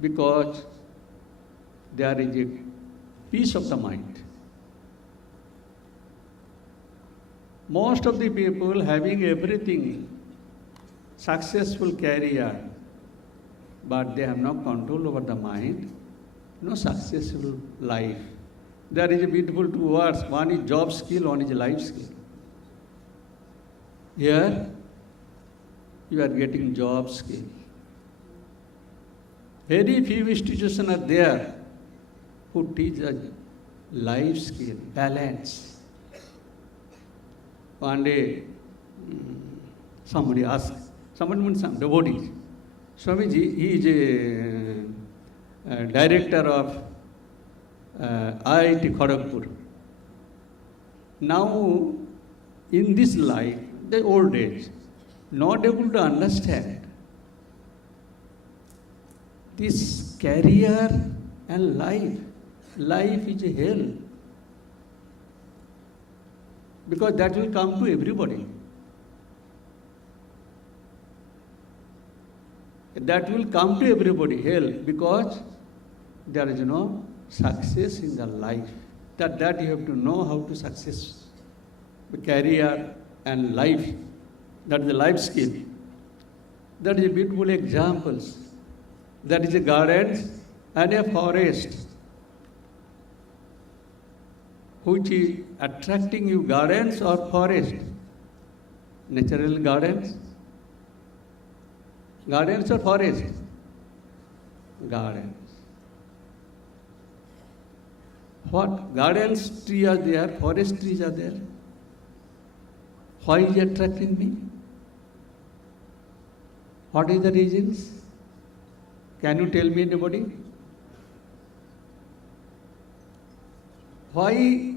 Because there is a peace of the mind. Most of the people having everything, successful career, but they have no control over the mind, no successful life. There is a beautiful two words, one is job skill, one is life skill. Here, you are getting job skill. Very few institutions are there who teach a life skill, balance. One day, somebody asked, some devotee, Swamiji, he is a director of IIT Kharagpur. Now, in this life, the old age, not able to understand this career and life. Life is a hell. Because that will come to everybody. That will come to everybody, hell, because there is no success in the life. That you have to know how to success the career and life. That is the life skill. That is a beautiful examples. That is a garden and a forest. Which is attracting you, gardens or forest? Natural gardens? Gardens or forest? Gardens. What? Gardens trees are there, forest trees are there. Why is it attracting me? What is the reasons? Can you tell me, anybody? Why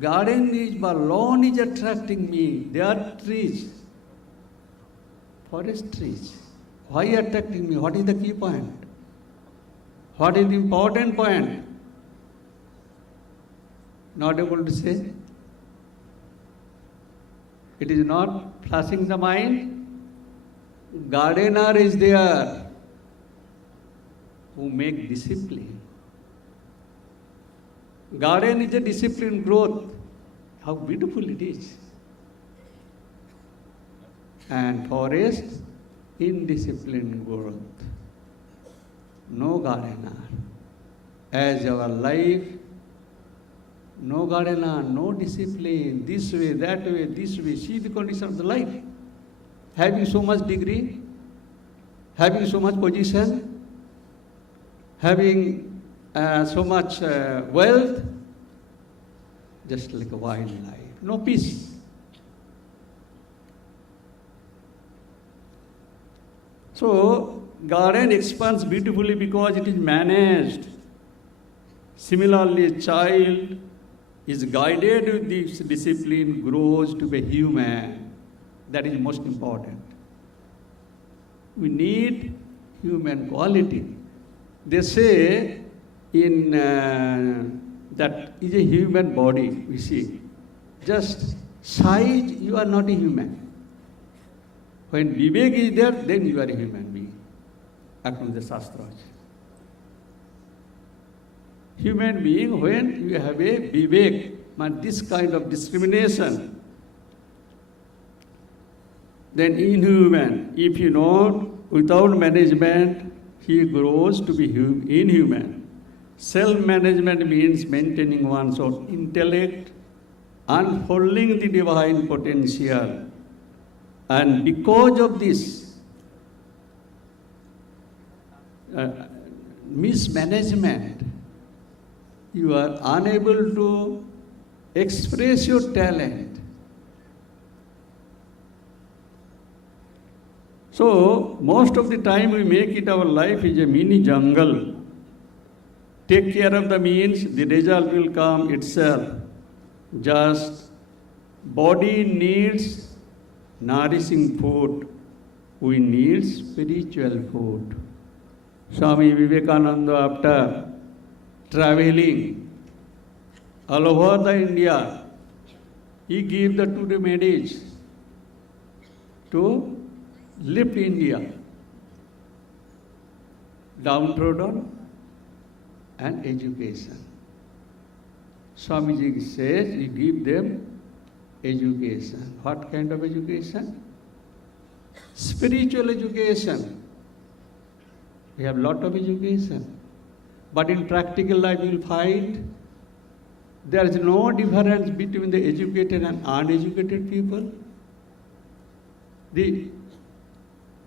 garden is, lawn is attracting me? They are trees, forest trees. Why attracting me? What is the key point? What is the important point? Not able to say. It is not flashing the mind. Gardener is there who make discipline. Garden is a disciplined growth. How beautiful it is. And forest, indisciplined growth. No gardener. As our life, no gardener, no discipline, this way, that way, this way. See the condition of the life. Having so much degree, having so much position, having so much wealth, just like a wildlife, no peace. So, garden expands beautifully because it is managed. Similarly, a child is guided with this discipline, grows to be human. That is most important. We need human quality. They say in that is a human body, we see. Just size, you are not a human. When Vivek is there, then you are a human being, according to the Shastras. Human being, when you have a Vivek, but this kind of discrimination, then inhuman. If you know, without management, he grows to be inhuman. Self-management means maintaining one's own intellect, unfolding the divine potential. And because of this mismanagement, you are unable to express your talent. So, most of the time we make it our life is a mini jungle. Take care of the means, the result will come itself. Just body needs nourishing food. We need spiritual food. Swami Vivekananda, after traveling all over the India, he gave the two remedies to lift India, downtrodden and education. Swamiji says he give them education. What kind of education? Spiritual education. We have lot of education. But in practical life you will find there is no difference between the educated and uneducated people. The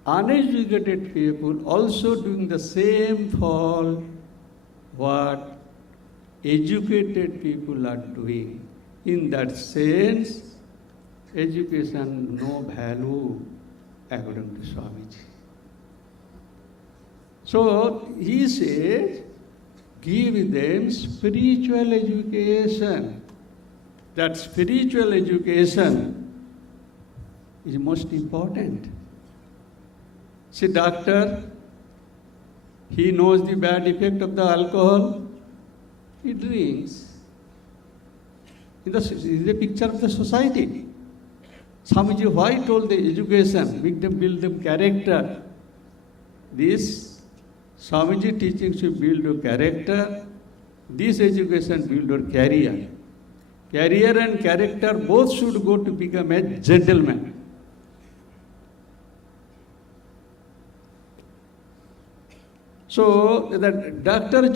uneducated people also doing the same fault what educated people are doing. In that sense, education no value according to Swamiji. So he says, give them spiritual education. That spiritual education is most important. See, doctor, he knows the bad effect of the alcohol, he drinks. This is a picture of the society. Swamiji, why told the education, make them build them character? This Swamiji teaching should build your character, this education build your career. Career and character both should go to become a gentleman. So the doctor,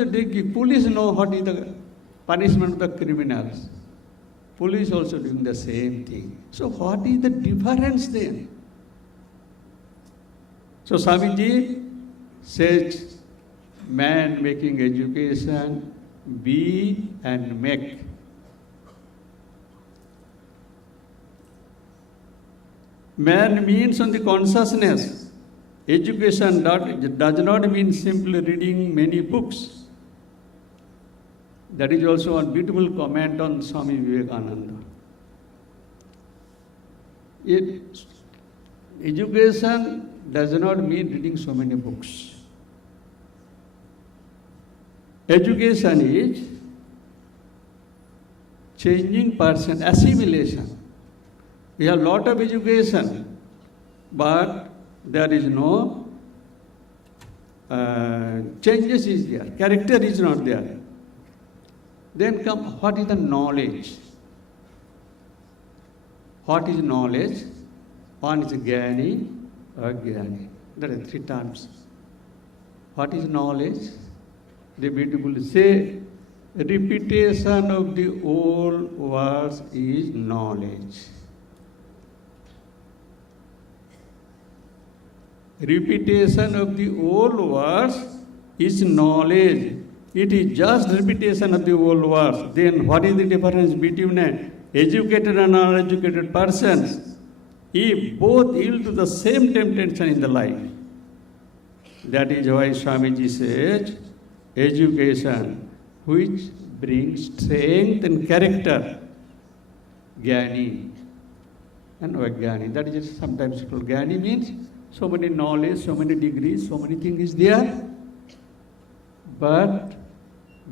police know what is the punishment of the criminals. Police also doing the same thing. So what is the difference then? So Swamiji says, man making education, be and make. Man means on the consciousness. Education does not mean simply reading many books. That is also a beautiful comment on Swami Vivekananda. Education does not mean reading so many books. Education is changing person, assimilation. We have lot of education, but there is no changes is there, character is not there. Then come, what is the knowledge? What is knowledge? One is Jnani, Ajnani. There are three terms. What is knowledge? They beautifully say, repetition of the old words is knowledge. Repetition of the old words is knowledge. It is just repetition of the old words. Then what is the difference between an educated and uneducated person? If both yield to the same temptation in the life. That is why Swamiji says, education which brings strength and character, Jnani and Ajnani. That is sometimes called Jnani means so many knowledge, so many degrees, so many things is there. But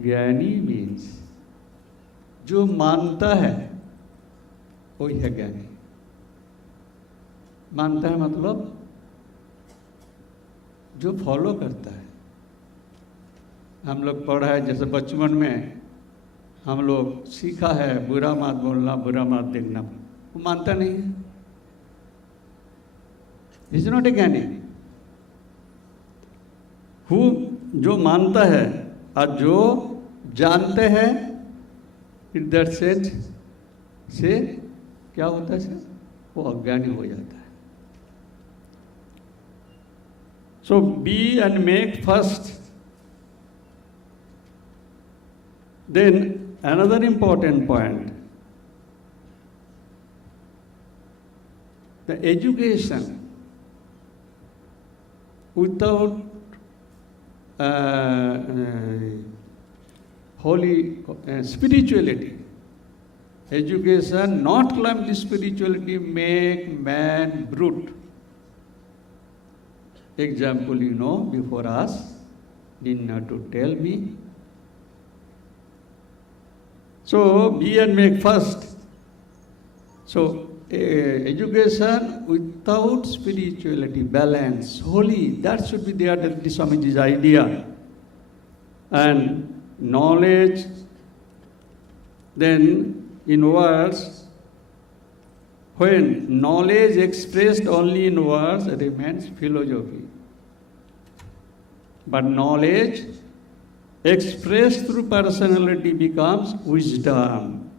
Jnani means जो मानता है वही है ज्ञानी. मानता है मतलब जो फॉलो करता है. हम लोग पढ़ा है जैसे बचपन में हम लोग सीखा है बुरा मत बोलना, बुरा मत देखना, वो मानता नहीं है. इज नॉट ए ज्ञानी. जो मानता है और जो जानते हैं, इन दैट सेंस से क्या होता है सर, वो अज्ञानी हो जाता है. So be and make first. Then another important point, the education without holy spirituality, education not climb the spirituality make man brute. Example you know before us, need not to tell me. So, be and make first. So, education without spirituality, balance, holy, that should be there, that is Swamiji's idea. And knowledge, then in words, when knowledge expressed only in words remains philosophy. But knowledge expressed through personality becomes wisdom.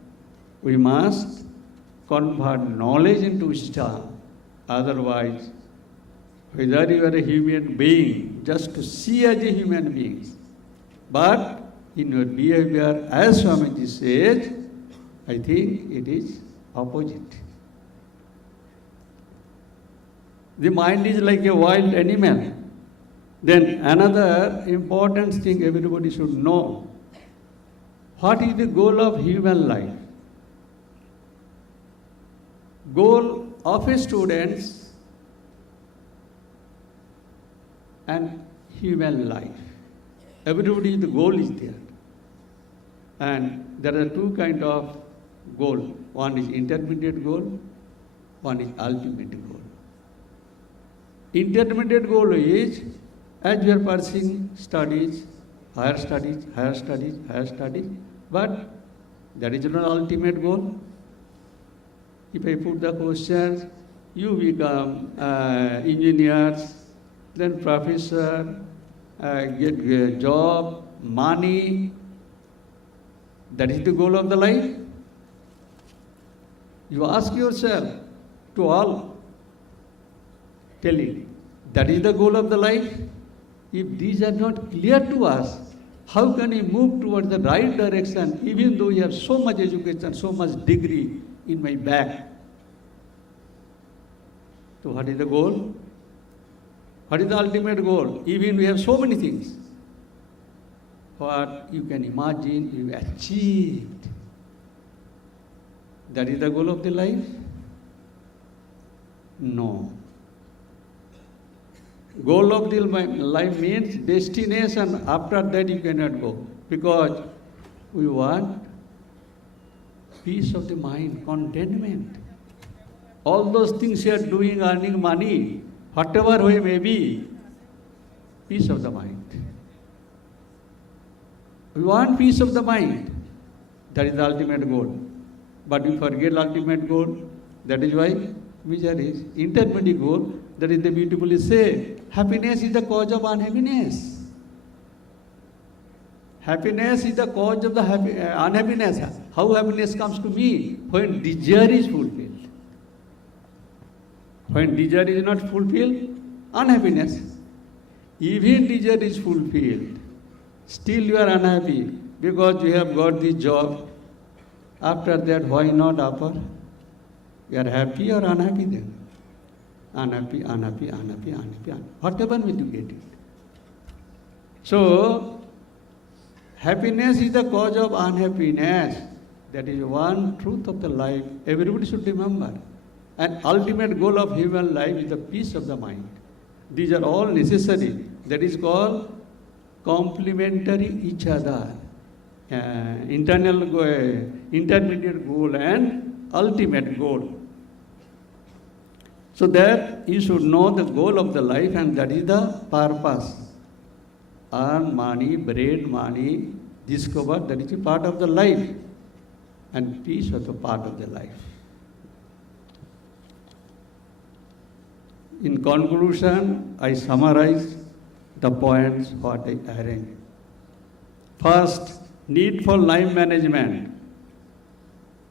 We must convert knowledge into wisdom. Otherwise, whether you are a human being, just to see as a human being, but in your behavior, as Swamiji says, I think it is opposite. The mind is like a wild animal. Then another important thing everybody should know. What is the goal of human life? Goal of a student and human life. Everybody, the goal is there. And there are two kinds of goal. One is intermediate goal, one is ultimate goal. Intermediate goal is, as you are pursuing studies, higher studies, higher studies, higher studies, but that is not ultimate goal. If I put the question, you become engineers, then professor, get a job, money, that is the goal of the life. You ask yourself, to all, telling, that is the goal of the life. If these are not clear to us, how can we move towards the right direction, even though we have so much education, so much degree in my back? So what is the goal? What is the ultimate goal? Even we have so many things. What you can imagine you achieved. That is the goal of the life? No. Goal of the life means destination. After that you cannot go. Because we want peace of the mind, contentment. All those things you are doing, earning money, whatever way may be, peace of the mind. We want peace of the mind. That is the ultimate goal. But we forget ultimate goal. That is why misery is intermediate goal. That is the beautifully say, happiness is the cause of unhappiness. Happiness is the cause of the unhappiness. How happiness comes to me? When desire is fulfilled. When desire is not fulfilled, unhappiness. Even desire is fulfilled, still you are unhappy because you have got the job. After that, why not offer? You are happy or unhappy then? Unhappy, unhappy, unhappy, unhappy, unhappy. Whatever way to get it. So, happiness is the cause of unhappiness. That is one truth of the life. Everybody should remember. And ultimate goal of human life is the peace of the mind. These are all necessary. That is called complementary each other. Internal goal, intermediate goal and ultimate goal. So that you should know the goal of the life, and that is the purpose. Earn money, bread, money, discover, that is a part of the life. And peace is a part of the life. In conclusion, I summarize the points what I arranged. First, need for life management.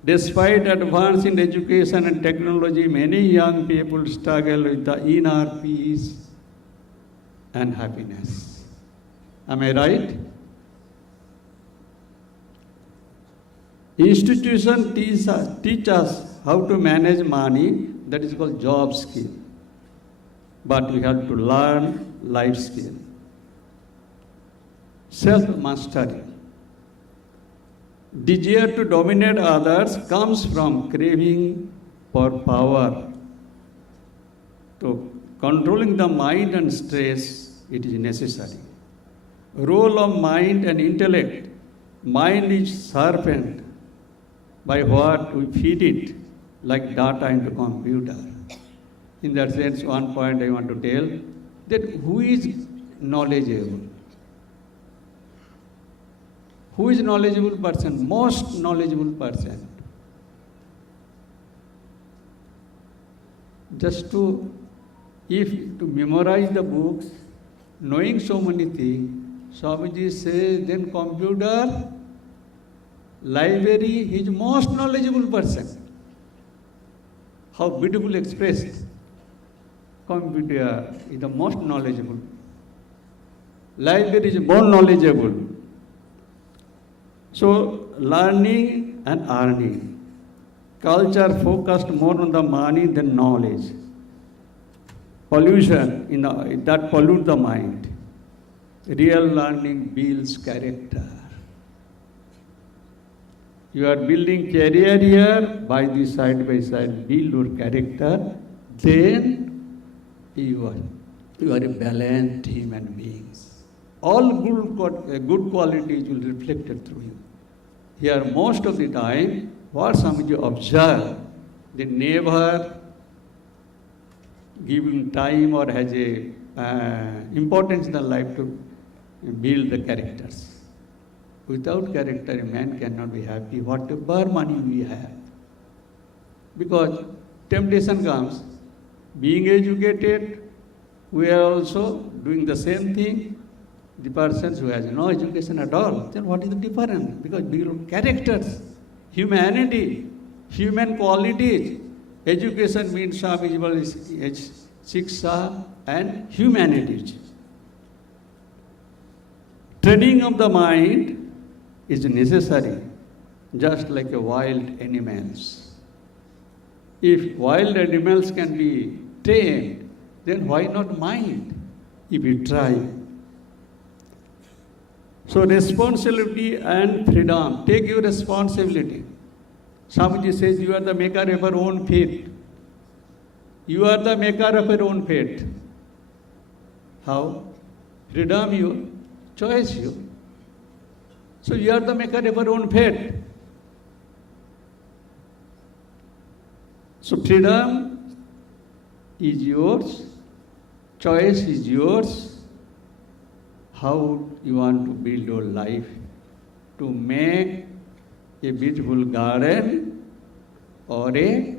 Despite advance in education and technology, many young people struggle with the inner peace and happiness. Am I right? Institutions teach us how to manage money, that is called job skill. But we have to learn life skill. Self-mastery. Desire to dominate others comes from craving for power. So, controlling the mind and stress, it is necessary. Role of mind and intellect. Mind is serpent. By what we feed it, like data into computer. In that sense, one point I want to tell that who is knowledgeable? Who is knowledgeable person? Most knowledgeable person. Just to memorize the books, knowing so many things, Swamiji says, then computer, library, he is most knowledgeable person. How beautiful expressed. Computer is the most knowledgeable. Library is more knowledgeable. So, learning and earning. Culture focused more on the money than knowledge. Pollution, that pollute the mind. Real learning builds character. You are building career here, by this side by side, build your character, then you are a balanced human beings. All good qualities will be reflected through you. Here, most of the time, what Swamiji observe, they never giving time or has a importance in the life to build the characters. Without character, a man cannot be happy, whatever money we have. Because temptation comes, being educated, we are also doing the same thing. The persons who has no education at all, then what is the difference? Because build characters, humanity, human qualities. Education means Shiksha and humanities. Training of the mind is necessary, just like a wild animals. If wild animals can be trained, then why not mind if we try? So responsibility and freedom. Take your responsibility. Swamiji says you are the maker of your own fate. You are the maker of your own fate. How? Freedom you, choice you. So you are the maker of your own fate. So freedom is yours, choice is yours. How you want to build your life to make a beautiful garden or a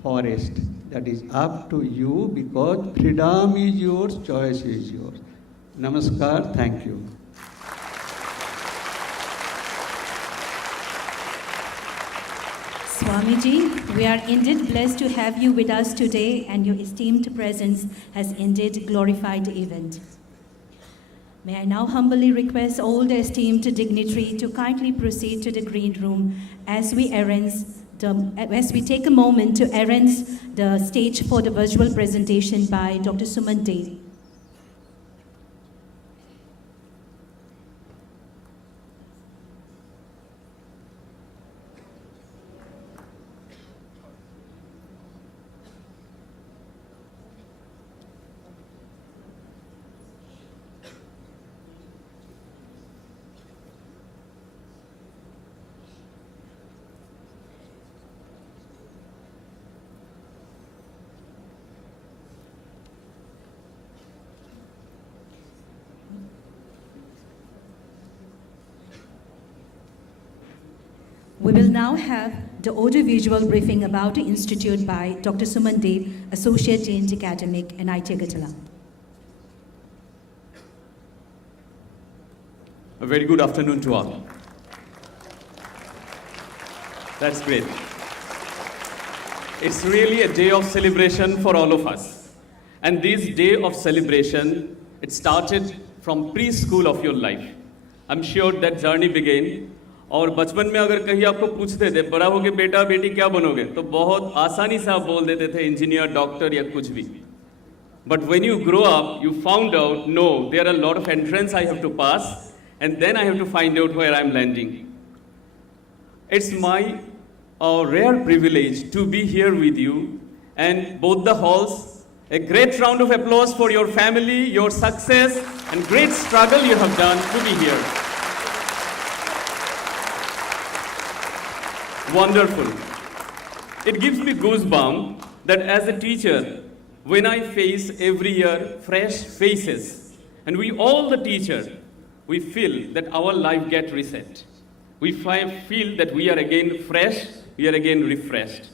forest. That is up to you, because freedom is yours, choice is yours. Namaskar, thank you. Swamiji, we are indeed blessed to have you with us today, and your esteemed presence has indeed glorified the event. May I now humbly request all the esteemed dignitary to kindly proceed to the green room as we take a moment to arrange the stage for the virtual presentation by Dr. Suman Dey. We will now have the audiovisual briefing about the Institute by Dr. Suman Dey, Associate Dean Academic, NIT Agartala. A very good afternoon to all. That's great. It's really a day of celebration for all of us. And this day of celebration, it started from preschool of your life. I'm sure that journey began. और बचपन में अगर कहीं आपको पूछते थे बड़ा होके बेटा बेटी क्या बनोगे तो बहुत आसानी से आप बोल देते थे इंजीनियर डॉक्टर या कुछ भी but when you grow up you found out no there are lot of entrance I have to pass and then I have to find out where I am landing it's my rare privilege to be here with you and both the halls. A great round of applause for your family, your success and great struggle you have done to be here. Wonderful. It gives me goosebumps that as a teacher, when I face every year fresh faces, and we all the teachers, we feel that our life get reset. We feel that we are again fresh, we are again refreshed.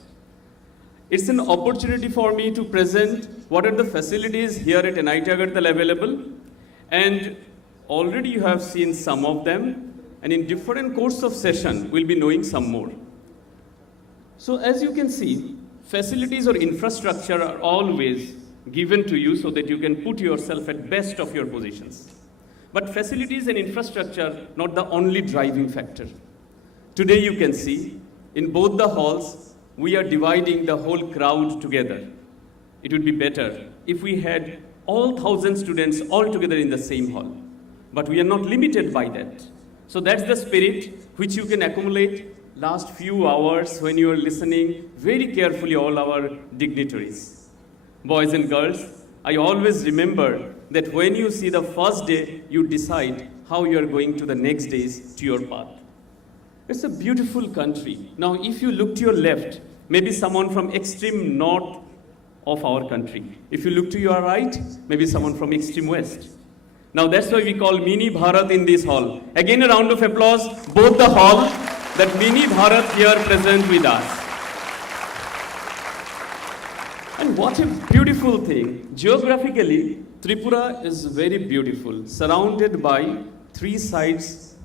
It's an opportunity for me to present what are the facilities here at NIT Agartala available, and already you have seen some of them, and in different course of session, we'll be knowing some more. So as you can see, facilities or infrastructure are always given to you so that you can put yourself at best of your positions. But facilities and infrastructure not the only driving factor. Today you can see, in both the halls, we are dividing the whole crowd together. It would be better if we had all 1,000 students all together in the same hall. But we are not limited by that. So that's the spirit which you can accumulate last few hours when you are listening very carefully all our dignitaries. Boys and girls, I always remember that when you see the first day, you decide how you are going to the next days to your path. It's a beautiful country. Now, if you look to your left, maybe someone from extreme north of our country. If you look to your right, maybe someone from extreme west. Now, that's why we call Mini Bharat in this hall. Again, a round of applause, both the hall, that Mini Bharat here present with us. And what a beautiful thing. Geographically, Tripura is very beautiful, surrounded by 3 sides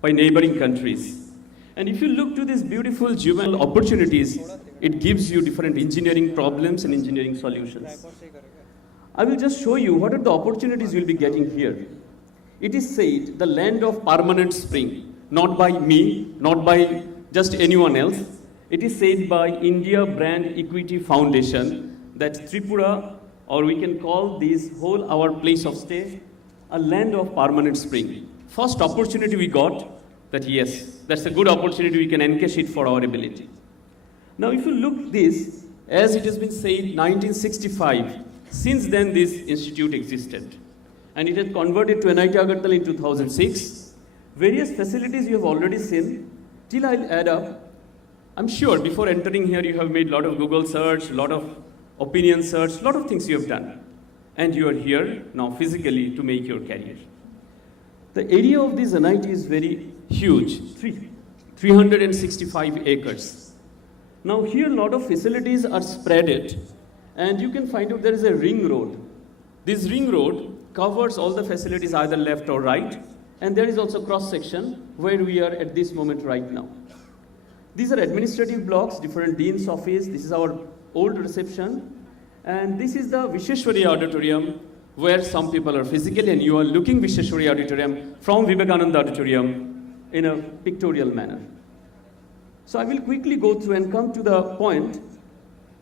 by neighboring countries. And if you look to these beautiful juvenile opportunities, it gives you different engineering problems and engineering solutions. I will just show you what are the opportunities you'll be getting here. It is said the land of permanent spring, not by me, not by just anyone else. It is said by India Brand Equity Foundation that Tripura, or we can call this whole our place of stay, a land of permanent spring. First opportunity we got, that yes, that's a good opportunity, we can encash it for our ability. Now if you look this, as it has been said, 1965, since then this institute existed. And it has converted to NIT Agartala in 2006. Various facilities you have already seen. Till I'll add up, I'm sure before entering here you have made a lot of Google search, a lot of opinion search, a lot of things you have done. And you are here now physically to make your career. The area of this NIT is very huge, 365 acres. Now here a lot of facilities are spreaded, and you can find out there is a ring road. This ring road covers all the facilities either left or right, and there is also cross section where we are at this moment right now. These are administrative blocks, different dean's office. This is our old reception, and this is the Visheshwari Auditorium where some people are physically, and you are looking Visheshwari Auditorium from Vivekananda Auditorium in a pictorial manner. So I will quickly go through and come to the point.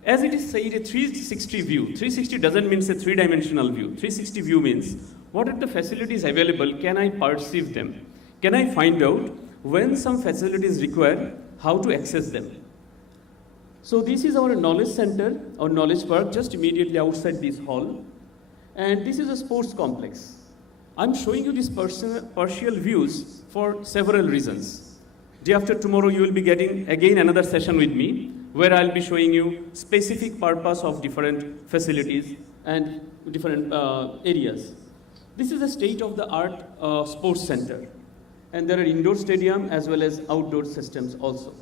As it is said, a 360 view. 360 doesn't mean a 3-dimensional view. 360 view means what are the facilities available? Can I perceive them? Can I find out when some facilities require, how to access them? So this is our knowledge center, our knowledge park, just immediately outside this hall. And this is a sports complex. I'm showing you these partial views for several reasons. Day after tomorrow, you will be getting again another session with me where I'll be showing you specific purpose of different facilities and different areas. This is a state-of-the-art sports center. And there are indoor stadium as well as outdoor systems also.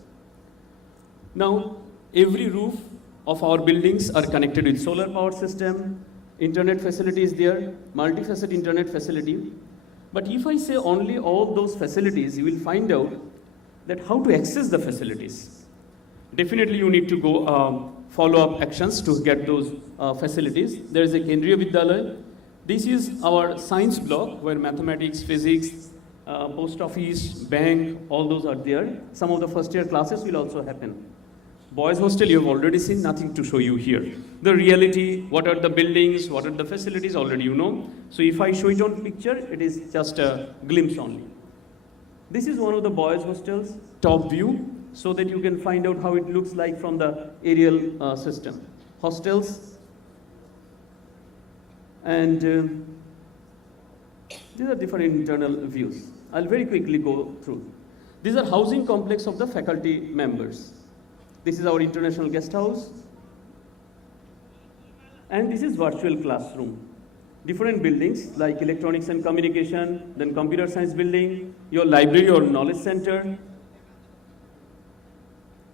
Now, every roof of our buildings are connected with solar power system, internet facility is there, multi-facet internet facility. But if I say only all those facilities, you will find out that how to access the facilities. Definitely you need to go follow-up actions to get those facilities. There is a Kendriya Vidyalaya. This is our science block where mathematics, physics, post office, bank, all those are there. Some of the first year classes will also happen. Boys hostel you have already seen, nothing to show you here. The reality, what are the buildings, what are the facilities, already you know. So if I show it on picture, it is just a glimpse only. This is one of the boys hostels, top view, so that you can find out how it looks like from the aerial system. Hostels, and these are different internal views. I'll very quickly go through. These are housing complex of the faculty members. This is our international guest house. And this is virtual classroom. Different buildings like electronics and communication, then computer science building, your library or knowledge center,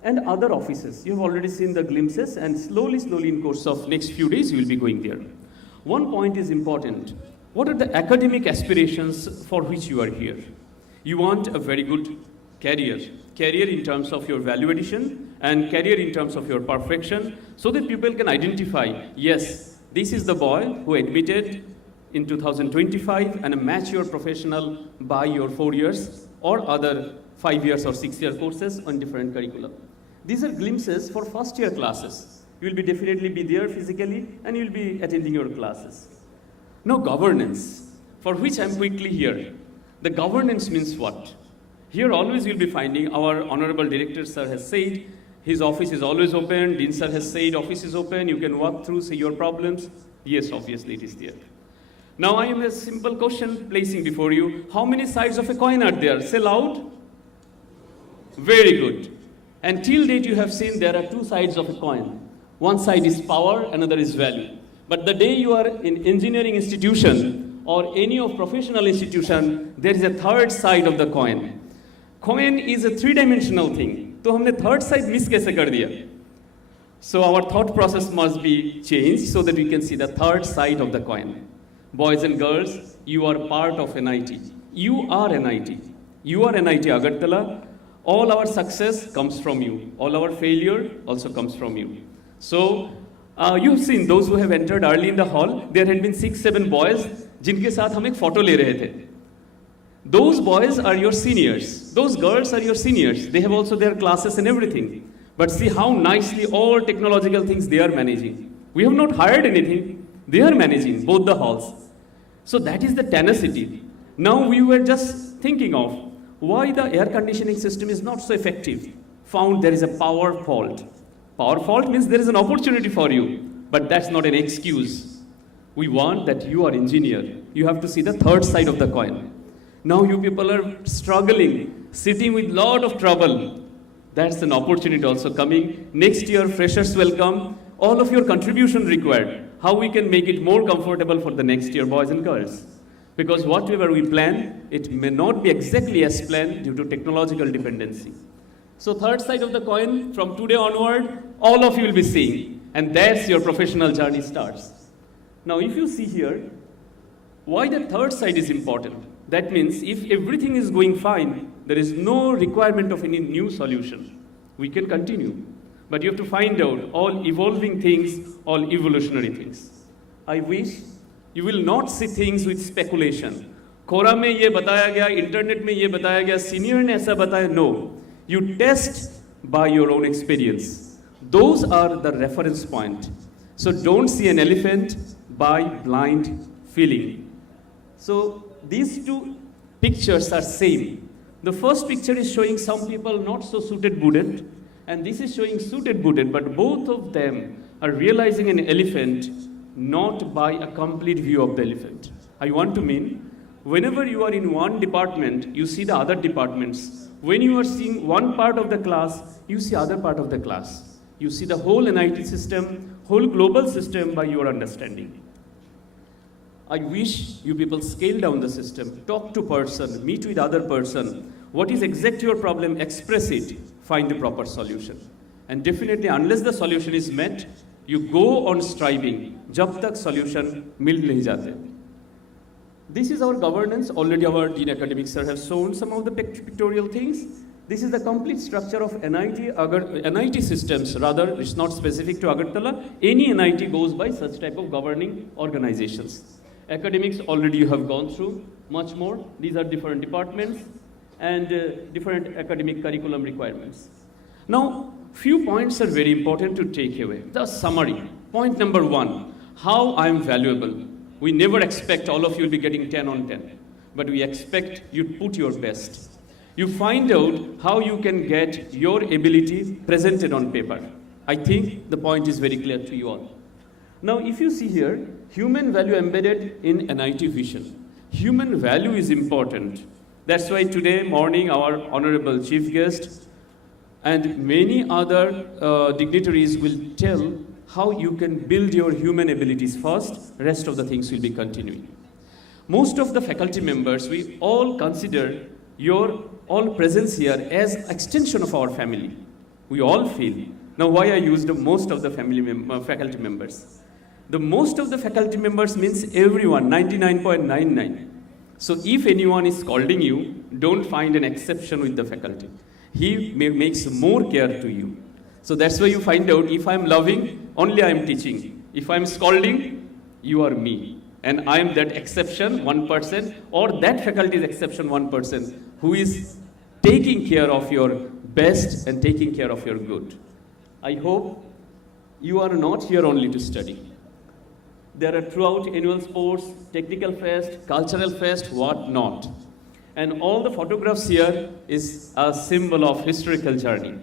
and other offices. You have already seen the glimpses, and slowly in course of next few days, you will be going there. One point is important. What are the academic aspirations for which you are here? You want a very good career in terms of your value addition and career in terms of your perfection, so that people can identify, yes, this is the boy who admitted in 2025 and a mature professional by your 4 years or other 5 years or 6 year courses on different curriculum. These are glimpses for first year classes. You will be definitely be there physically and you will be attending your classes. Now governance, for which I am quickly here. The governance means what? Here always you will be finding our Honorable Director Sir has said, his office is always open, Dean Sir has said office is open, you can walk through, say your problems. Yes, obviously it is there. Now I am a simple question placing before you. How many sides of a coin are there? Say loud. Very good. And till date you have seen there are two sides of a coin. One side is power, another is value. But the day you are in engineering institution or any of professional institution, there is a third side of the coin. Coin is a three-dimensional thing. तो हमने third side miss कैसे कर दिया? So our thought process must be changed so that we can see the third side of the coin. Boys and girls, you are part of NIT. You are NIT. You are NIT Agartala. All our success comes from you. All our failure also comes from you. So you've seen those who have entered early in the hall. There had been 6-7 boys जिनके साथ हम एक photo ले रहे थे. Those boys are your seniors. Those girls are your seniors. They have also their classes and everything. But see how nicely all technological things they are managing. We have not hired anything. They are managing both the halls. So that is the tenacity. Now we were just thinking of why the air conditioning system is not so effective. Found there is a power fault. Power fault means there is an opportunity for you. But that's not an excuse. We want that you are engineer. You have to see the third side of the coin. Now you people are struggling, sitting with lot of trouble. That's an opportunity also coming. Next year, freshers will come. All of your contribution required. How we can make it more comfortable for the next year, boys and girls. Because whatever we plan, it may not be exactly as planned due to technological dependency. So third side of the coin, from today onward, all of you will be seeing. And that's your professional journey starts. Now if you see here, why the third side is important? That means if everything is going fine, there is no requirement of any new solution. We can continue. But you have to find out all evolving things, all evolutionary things. I wish you will not see things with speculation. Quora में ये बताया गया, internet में ये बताया गया, senior ने ऐसा बताया. No. You test by your own experience. Those are the reference point. So don't see an elephant by blind feeling. So these two pictures are same. The first picture is showing some people not so suited booted, and this is showing suited booted, but both of them are realizing an elephant not by a complete view of the elephant. I want to mean, whenever you are in one department, you see the other departments. When you are seeing one part of the class, you see other part of the class. You see the whole NIT system, whole global system by your understanding. I wish you people scale down the system, talk to person, meet with other person. What is exactly your problem, express it, find the proper solution. And definitely, unless the solution is met, you go on striving. Jab tak solution mil nahi jate. This is our governance. Already our Dean Academic Sir has shown some of the pictorial things. This is the complete structure of NIT systems. Rather, it's not specific to Agartala. Any NIT goes by such type of governing organizations. Academics already you have gone through much more. These are different departments and different academic curriculum requirements. Now, few points are very important to take away. The summary. Point number 1, how I am valuable. We never expect all of you will be getting 10 on 10, but we expect you put your best. You find out how you can get your ability presented on paper. I think the point is very clear to you all. Now, if you see here, human value embedded in NIT vision. Human value is important. That's why today morning our honorable chief guest, and many other dignitaries will tell how you can build your human abilities first, rest of the things will be continuing. Most of the faculty members, we all consider your all presence here as extension of our family. We all feel. Now why I used most of the faculty members. The most of the faculty members means everyone, 99.99. So if anyone is scolding you, don't find an exception with the faculty. He makes more care to you. So that's why you find out if I'm loving, only I'm teaching. If I'm scolding, you are me. And I am that exception, 1%, or that faculty is exception, 1%, who is taking care of your best and taking care of your good. I hope you are not here only to study. There are throughout annual sports, technical fest, cultural fest, what not. And all the photographs here is a symbol of historical journey.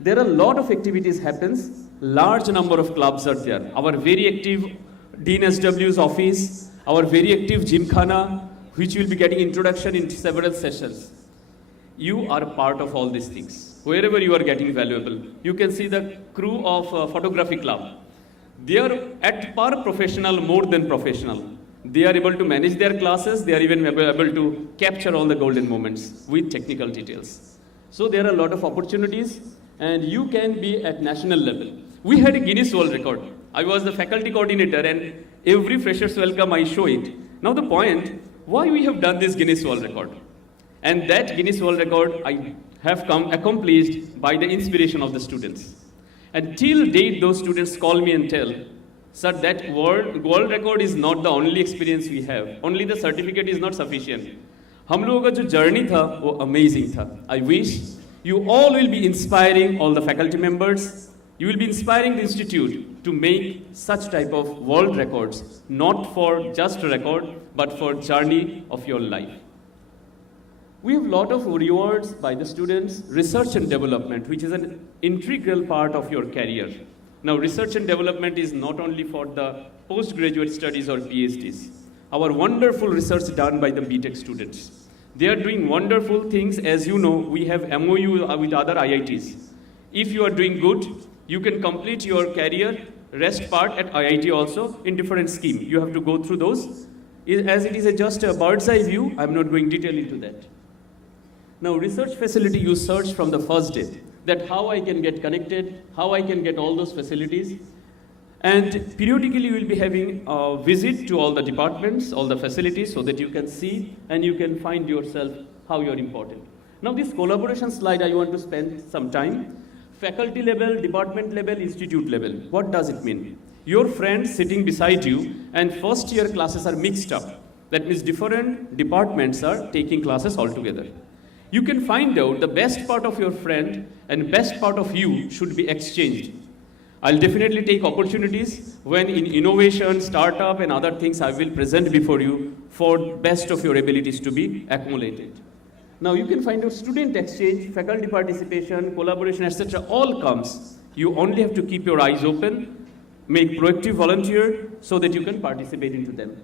There are a lot of activities happens, large number of clubs are there. Our very active Dean SW's office, our very active Gymkhana, which will be getting introduction in several sessions. You are part of all these things. Wherever you are getting valuable, you can see the crew of photography club. They are at par professional, more than professional. They are able to manage their classes. They are even able to capture all the golden moments with technical details. So there are a lot of opportunities, and you can be at national level. We had a Guinness World Record. I was the faculty coordinator, and every freshers welcome I show it. Now the point, why we have done this Guinness World Record? And that Guinness World Record I have accomplished by the inspiration of the students. And till date, those students call me and tell, sir, that world record is not the only experience we have. Only the certificate is not sufficient. हम लोगों का जो journey था, वो amazing था. I wish you all will be inspiring all the faculty members. You will be inspiring the institute to make such type of world records, not for just a record, but for journey of your life. We have a lot of rewards by the students, research and development, which is an integral part of your career. Now, research and development is not only for the postgraduate studies or PhDs. Our wonderful research done by the BTech students. They are doing wonderful things. As you know, we have MOU with other IITs. If you are doing good, you can complete your career, rest part at IIT also in different scheme. You have to go through those. As it is just a bird's eye view, I'm not going detail into that. Now, research facility, you search from the first day that how I can get connected, how I can get all those facilities. And periodically, you will be having a visit to all the departments, all the facilities, so that you can see and you can find yourself how you're important. Now, this collaboration slide, I want to spend some time. Faculty level, department level, institute level. What does it mean? Your friends sitting beside you and first year classes are mixed up. That means different departments are taking classes all together. You can find out the best part of your friend and best part of you should be exchanged. I'll definitely take opportunities when in innovation, startup and other things I will present before you for best of your abilities to be accumulated. Now you can find out student exchange, faculty participation, collaboration, etc. all comes. You only have to keep your eyes open, make proactive volunteer so that you can participate into them.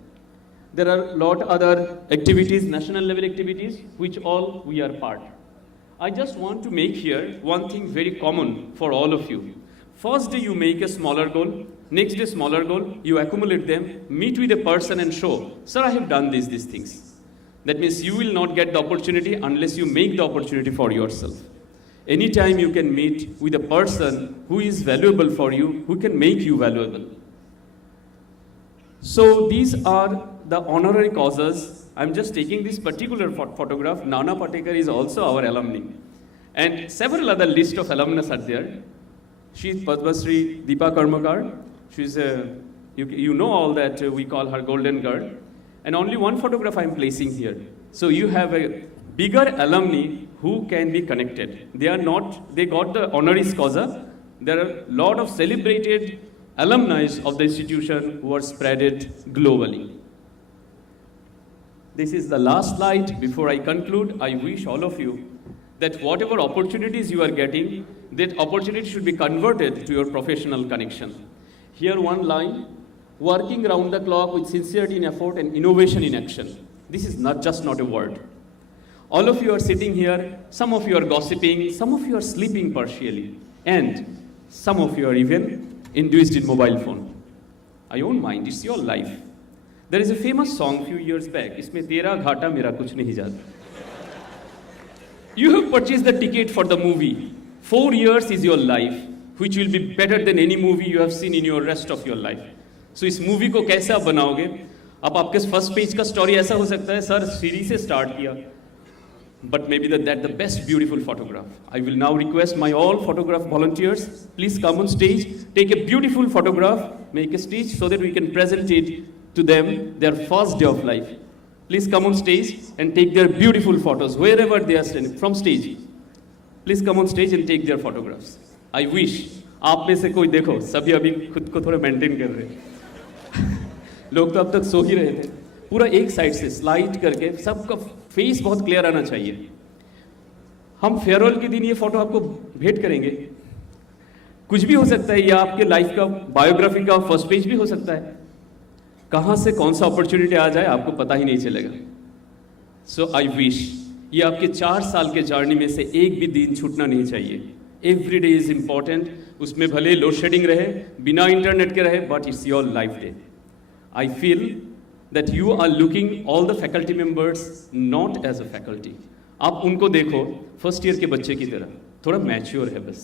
There are a lot other activities, national level activities, which all we are part. I just want to make here one thing very common for all of you. First day you make a smaller goal, next day smaller goal, you accumulate them, meet with a person and show, sir, I have done these things. That means you will not get the opportunity unless you make the opportunity for yourself. Anytime you can meet with a person who is valuable for you, who can make you valuable. So these are the honorary causes. I'm just taking this particular photograph. Nana Patekar is also our alumni. And several other list of alumnus are there. She's Padma Shri Deepa Karmakar. She's you know all that we call her golden girl. And only one photograph I'm placing here. So you have a bigger alumni who can be connected. They got the honoris causa. There are a lot of celebrated alumni of the institution who are spreaded globally. This is the last slide. Before I conclude, I wish all of you that whatever opportunities you are getting, that opportunity should be converted to your professional connection. Here one line, working round the clock with sincerity in effort and innovation in action. This is not a word. All of you are sitting here, some of you are gossiping, some of you are sleeping partially, and some of you are even induced in mobile phone. I don't mind, it's your life. There is a famous song few years back, इसमें तेरा घाटा मेरा कुछ नहीं जाता. You have purchased the ticket for the movie. 4 years is your life, which will be better than any movie you have seen in your rest of your life. So इस movie को कैसे आप बनाओगे? अब आपके first page का story ऐसा हो सकता है, सर सीढ़ी से start किया. But maybe that the best beautiful photograph. I will now request my all photograph volunteers, please come on stage, take a beautiful photograph, make a stage so that we can present it to them, their first day of life. Please come on stage and take their beautiful photos wherever they are standing from stage. Please come on stage and take their photographs. I wish आप में से कोई देखो सभी अभी खुद को थोड़ा मेंटेन कर रहे हैं. लोग तो अब तक सो ही रहे थे. पूरा एक साइड से स्लाइड करके सबका फेस बहुत क्लियर आना चाहिए. हम फेयरवेल के दिन ये फोटो आपको भेंट करेंगे. कुछ भी हो सकता है, या आपके लाइफ का बायोग्राफी का फर्स्ट पेज भी हो सकता है. कहाँ से कौन सा अपॉर्चुनिटी आ जाए आपको पता ही नहीं चलेगा. सो आई विश ये आपके 4 साल के जर्नी में से एक भी दिन छूटना नहीं चाहिए. Every day is important. उसमें भले लोड शेडिंग रहे, बिना इंटरनेट के रहे, but it's your life day. I feel that you are looking all the faculty members not as a faculty. आप उनको देखो फर्स्ट ईयर के बच्चे की तरह, थोड़ा मैच्योर है बस.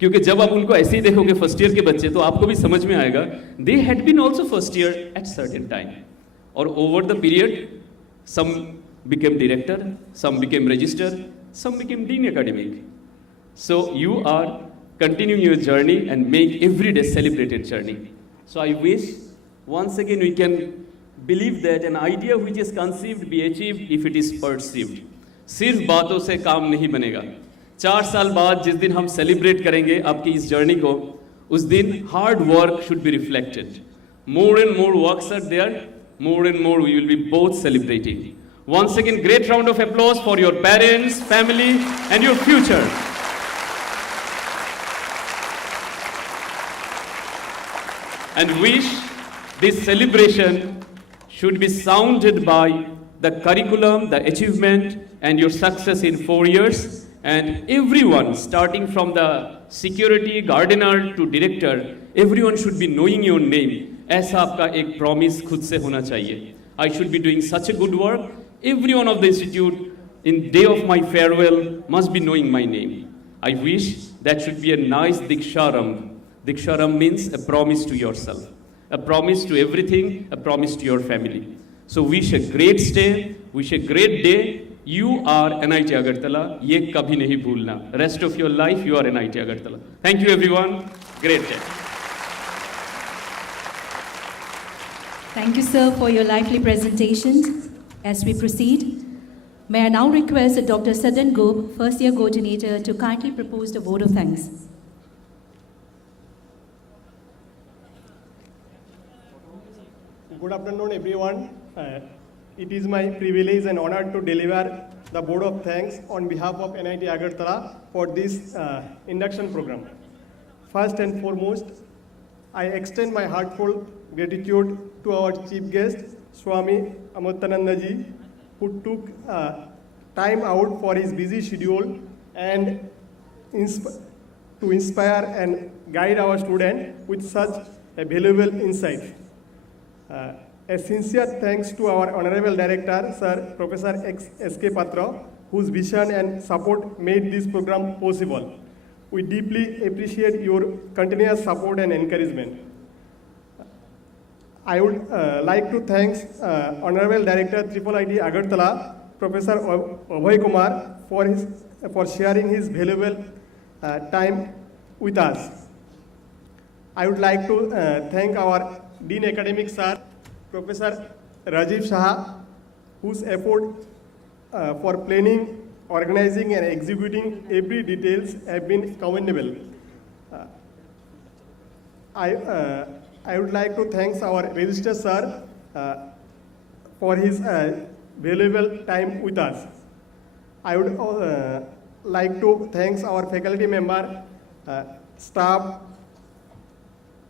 क्योंकि जब आप उनको ऐसे ही देखोगे फर्स्ट ईयर के बच्चे, तो आपको भी समझ में आएगा they had been also first year at certain time. और over the period, some became director, some became register, some became dean academic. So you are continuing your journey and make every day celebrated journey. So I wish once again we can believe that an idea which is conceived be achieved if it is perceived. सिर्फ बातों से काम नहीं बनेगा. 4 साल बाद जिस दिन हम सेलिब्रेट करेंगे आपकी इस जर्नी को, उस दिन hard work should be reflected. More and more works are there, more and more we will be both celebrating. Once again, great round of applause for your parents, family, and your future. And wish this celebration should be sounded by the curriculum, the achievement, and your success in 4 years. And everyone, starting from the security, gardener to director, everyone should be knowing your name. ऐसा आपका एक promise खुद से होना चाहिए. I should be doing such a good work. Everyone of the institute, in day of my farewell, must be knowing my name. I wish that should be a nice diksharam. Diksharam means a promise to yourself. A promise to everything, a promise to your family. So wish a great stay, wish a great day. You are NIT Agartala. ये कभी नहीं भूलना. Rest of your life, you are NIT Agartala. Thank you everyone. Great day. Thank you, sir, for your lively presentations. As we proceed, may I now request Dr. Sadan Gop, first year coordinator, to kindly propose the vote of thanks. Good afternoon, everyone. It is my privilege and honor to deliver the vote of thanks on behalf of NIT Agartala for this induction program. First and foremost, I extend my heartfelt gratitude to our chief guest, Swami Amuttanandaji, who took time out for his busy schedule and to inspire and guide our students with such a valuable insight. A sincere thanks to our Honorable Director, Sir Professor S.K. Patra, whose vision and support made this program possible. We deeply appreciate your continuous support and encouragement. I would like to thank Honorable Director IIIT Agartala, Professor Abhay Kumar, for sharing his valuable time with us. I would like to thank our Dean Academic Sir, Professor Rajiv Shah, whose effort for planning, organizing and executing every details have been commendable. I would like to thank our Registrar Sir for his valuable time with us. I would like to thank our faculty member, staff,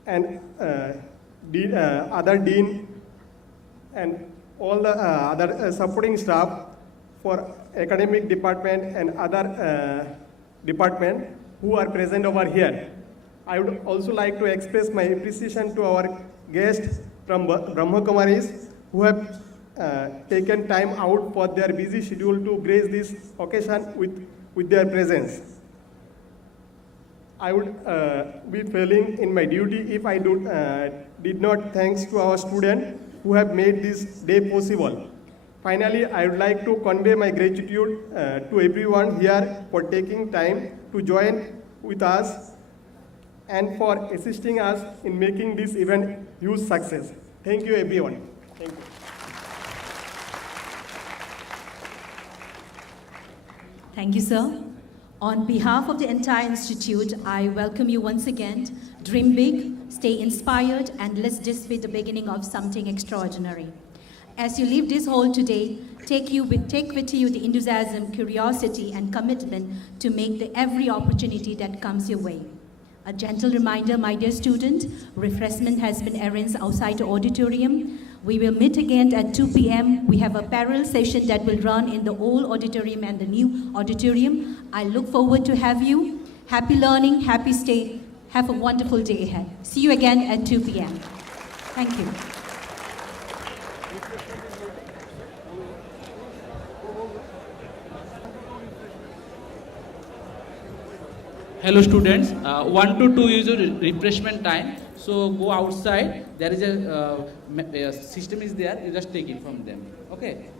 and other dean and all the other supporting staff for academic department and other department who are present over here. I would also like to express my appreciation to our guests from Brahma Kumaris who have taken time out for their busy schedule to grace this occasion with their presence. I would be failing in my duty if I did not thanks to our students who have made this day possible. Finally, I would like to convey my gratitude to everyone here for taking time to join with us and for assisting us in making this event a huge success. Thank you, everyone. Thank you. Thank you, sir. On behalf of the entire institute, I welcome you once again. Dream big, stay inspired, and let's this be the beginning of something extraordinary. As you leave this hall today, take with you the enthusiasm, curiosity, and commitment to make every opportunity that comes your way. A gentle reminder, my dear student, refreshment has been arranged outside the auditorium. We will meet again at 2 p.m. We have a parallel session that will run in the old auditorium and the new auditorium. I look forward to have you. Happy learning, happy stay. Have a wonderful day ahead. See you again at 2 p.m. Thank you. Hello students, 1 to 2 is your refreshment time. So go outside, there is a system is there, you just take it from them. Okay.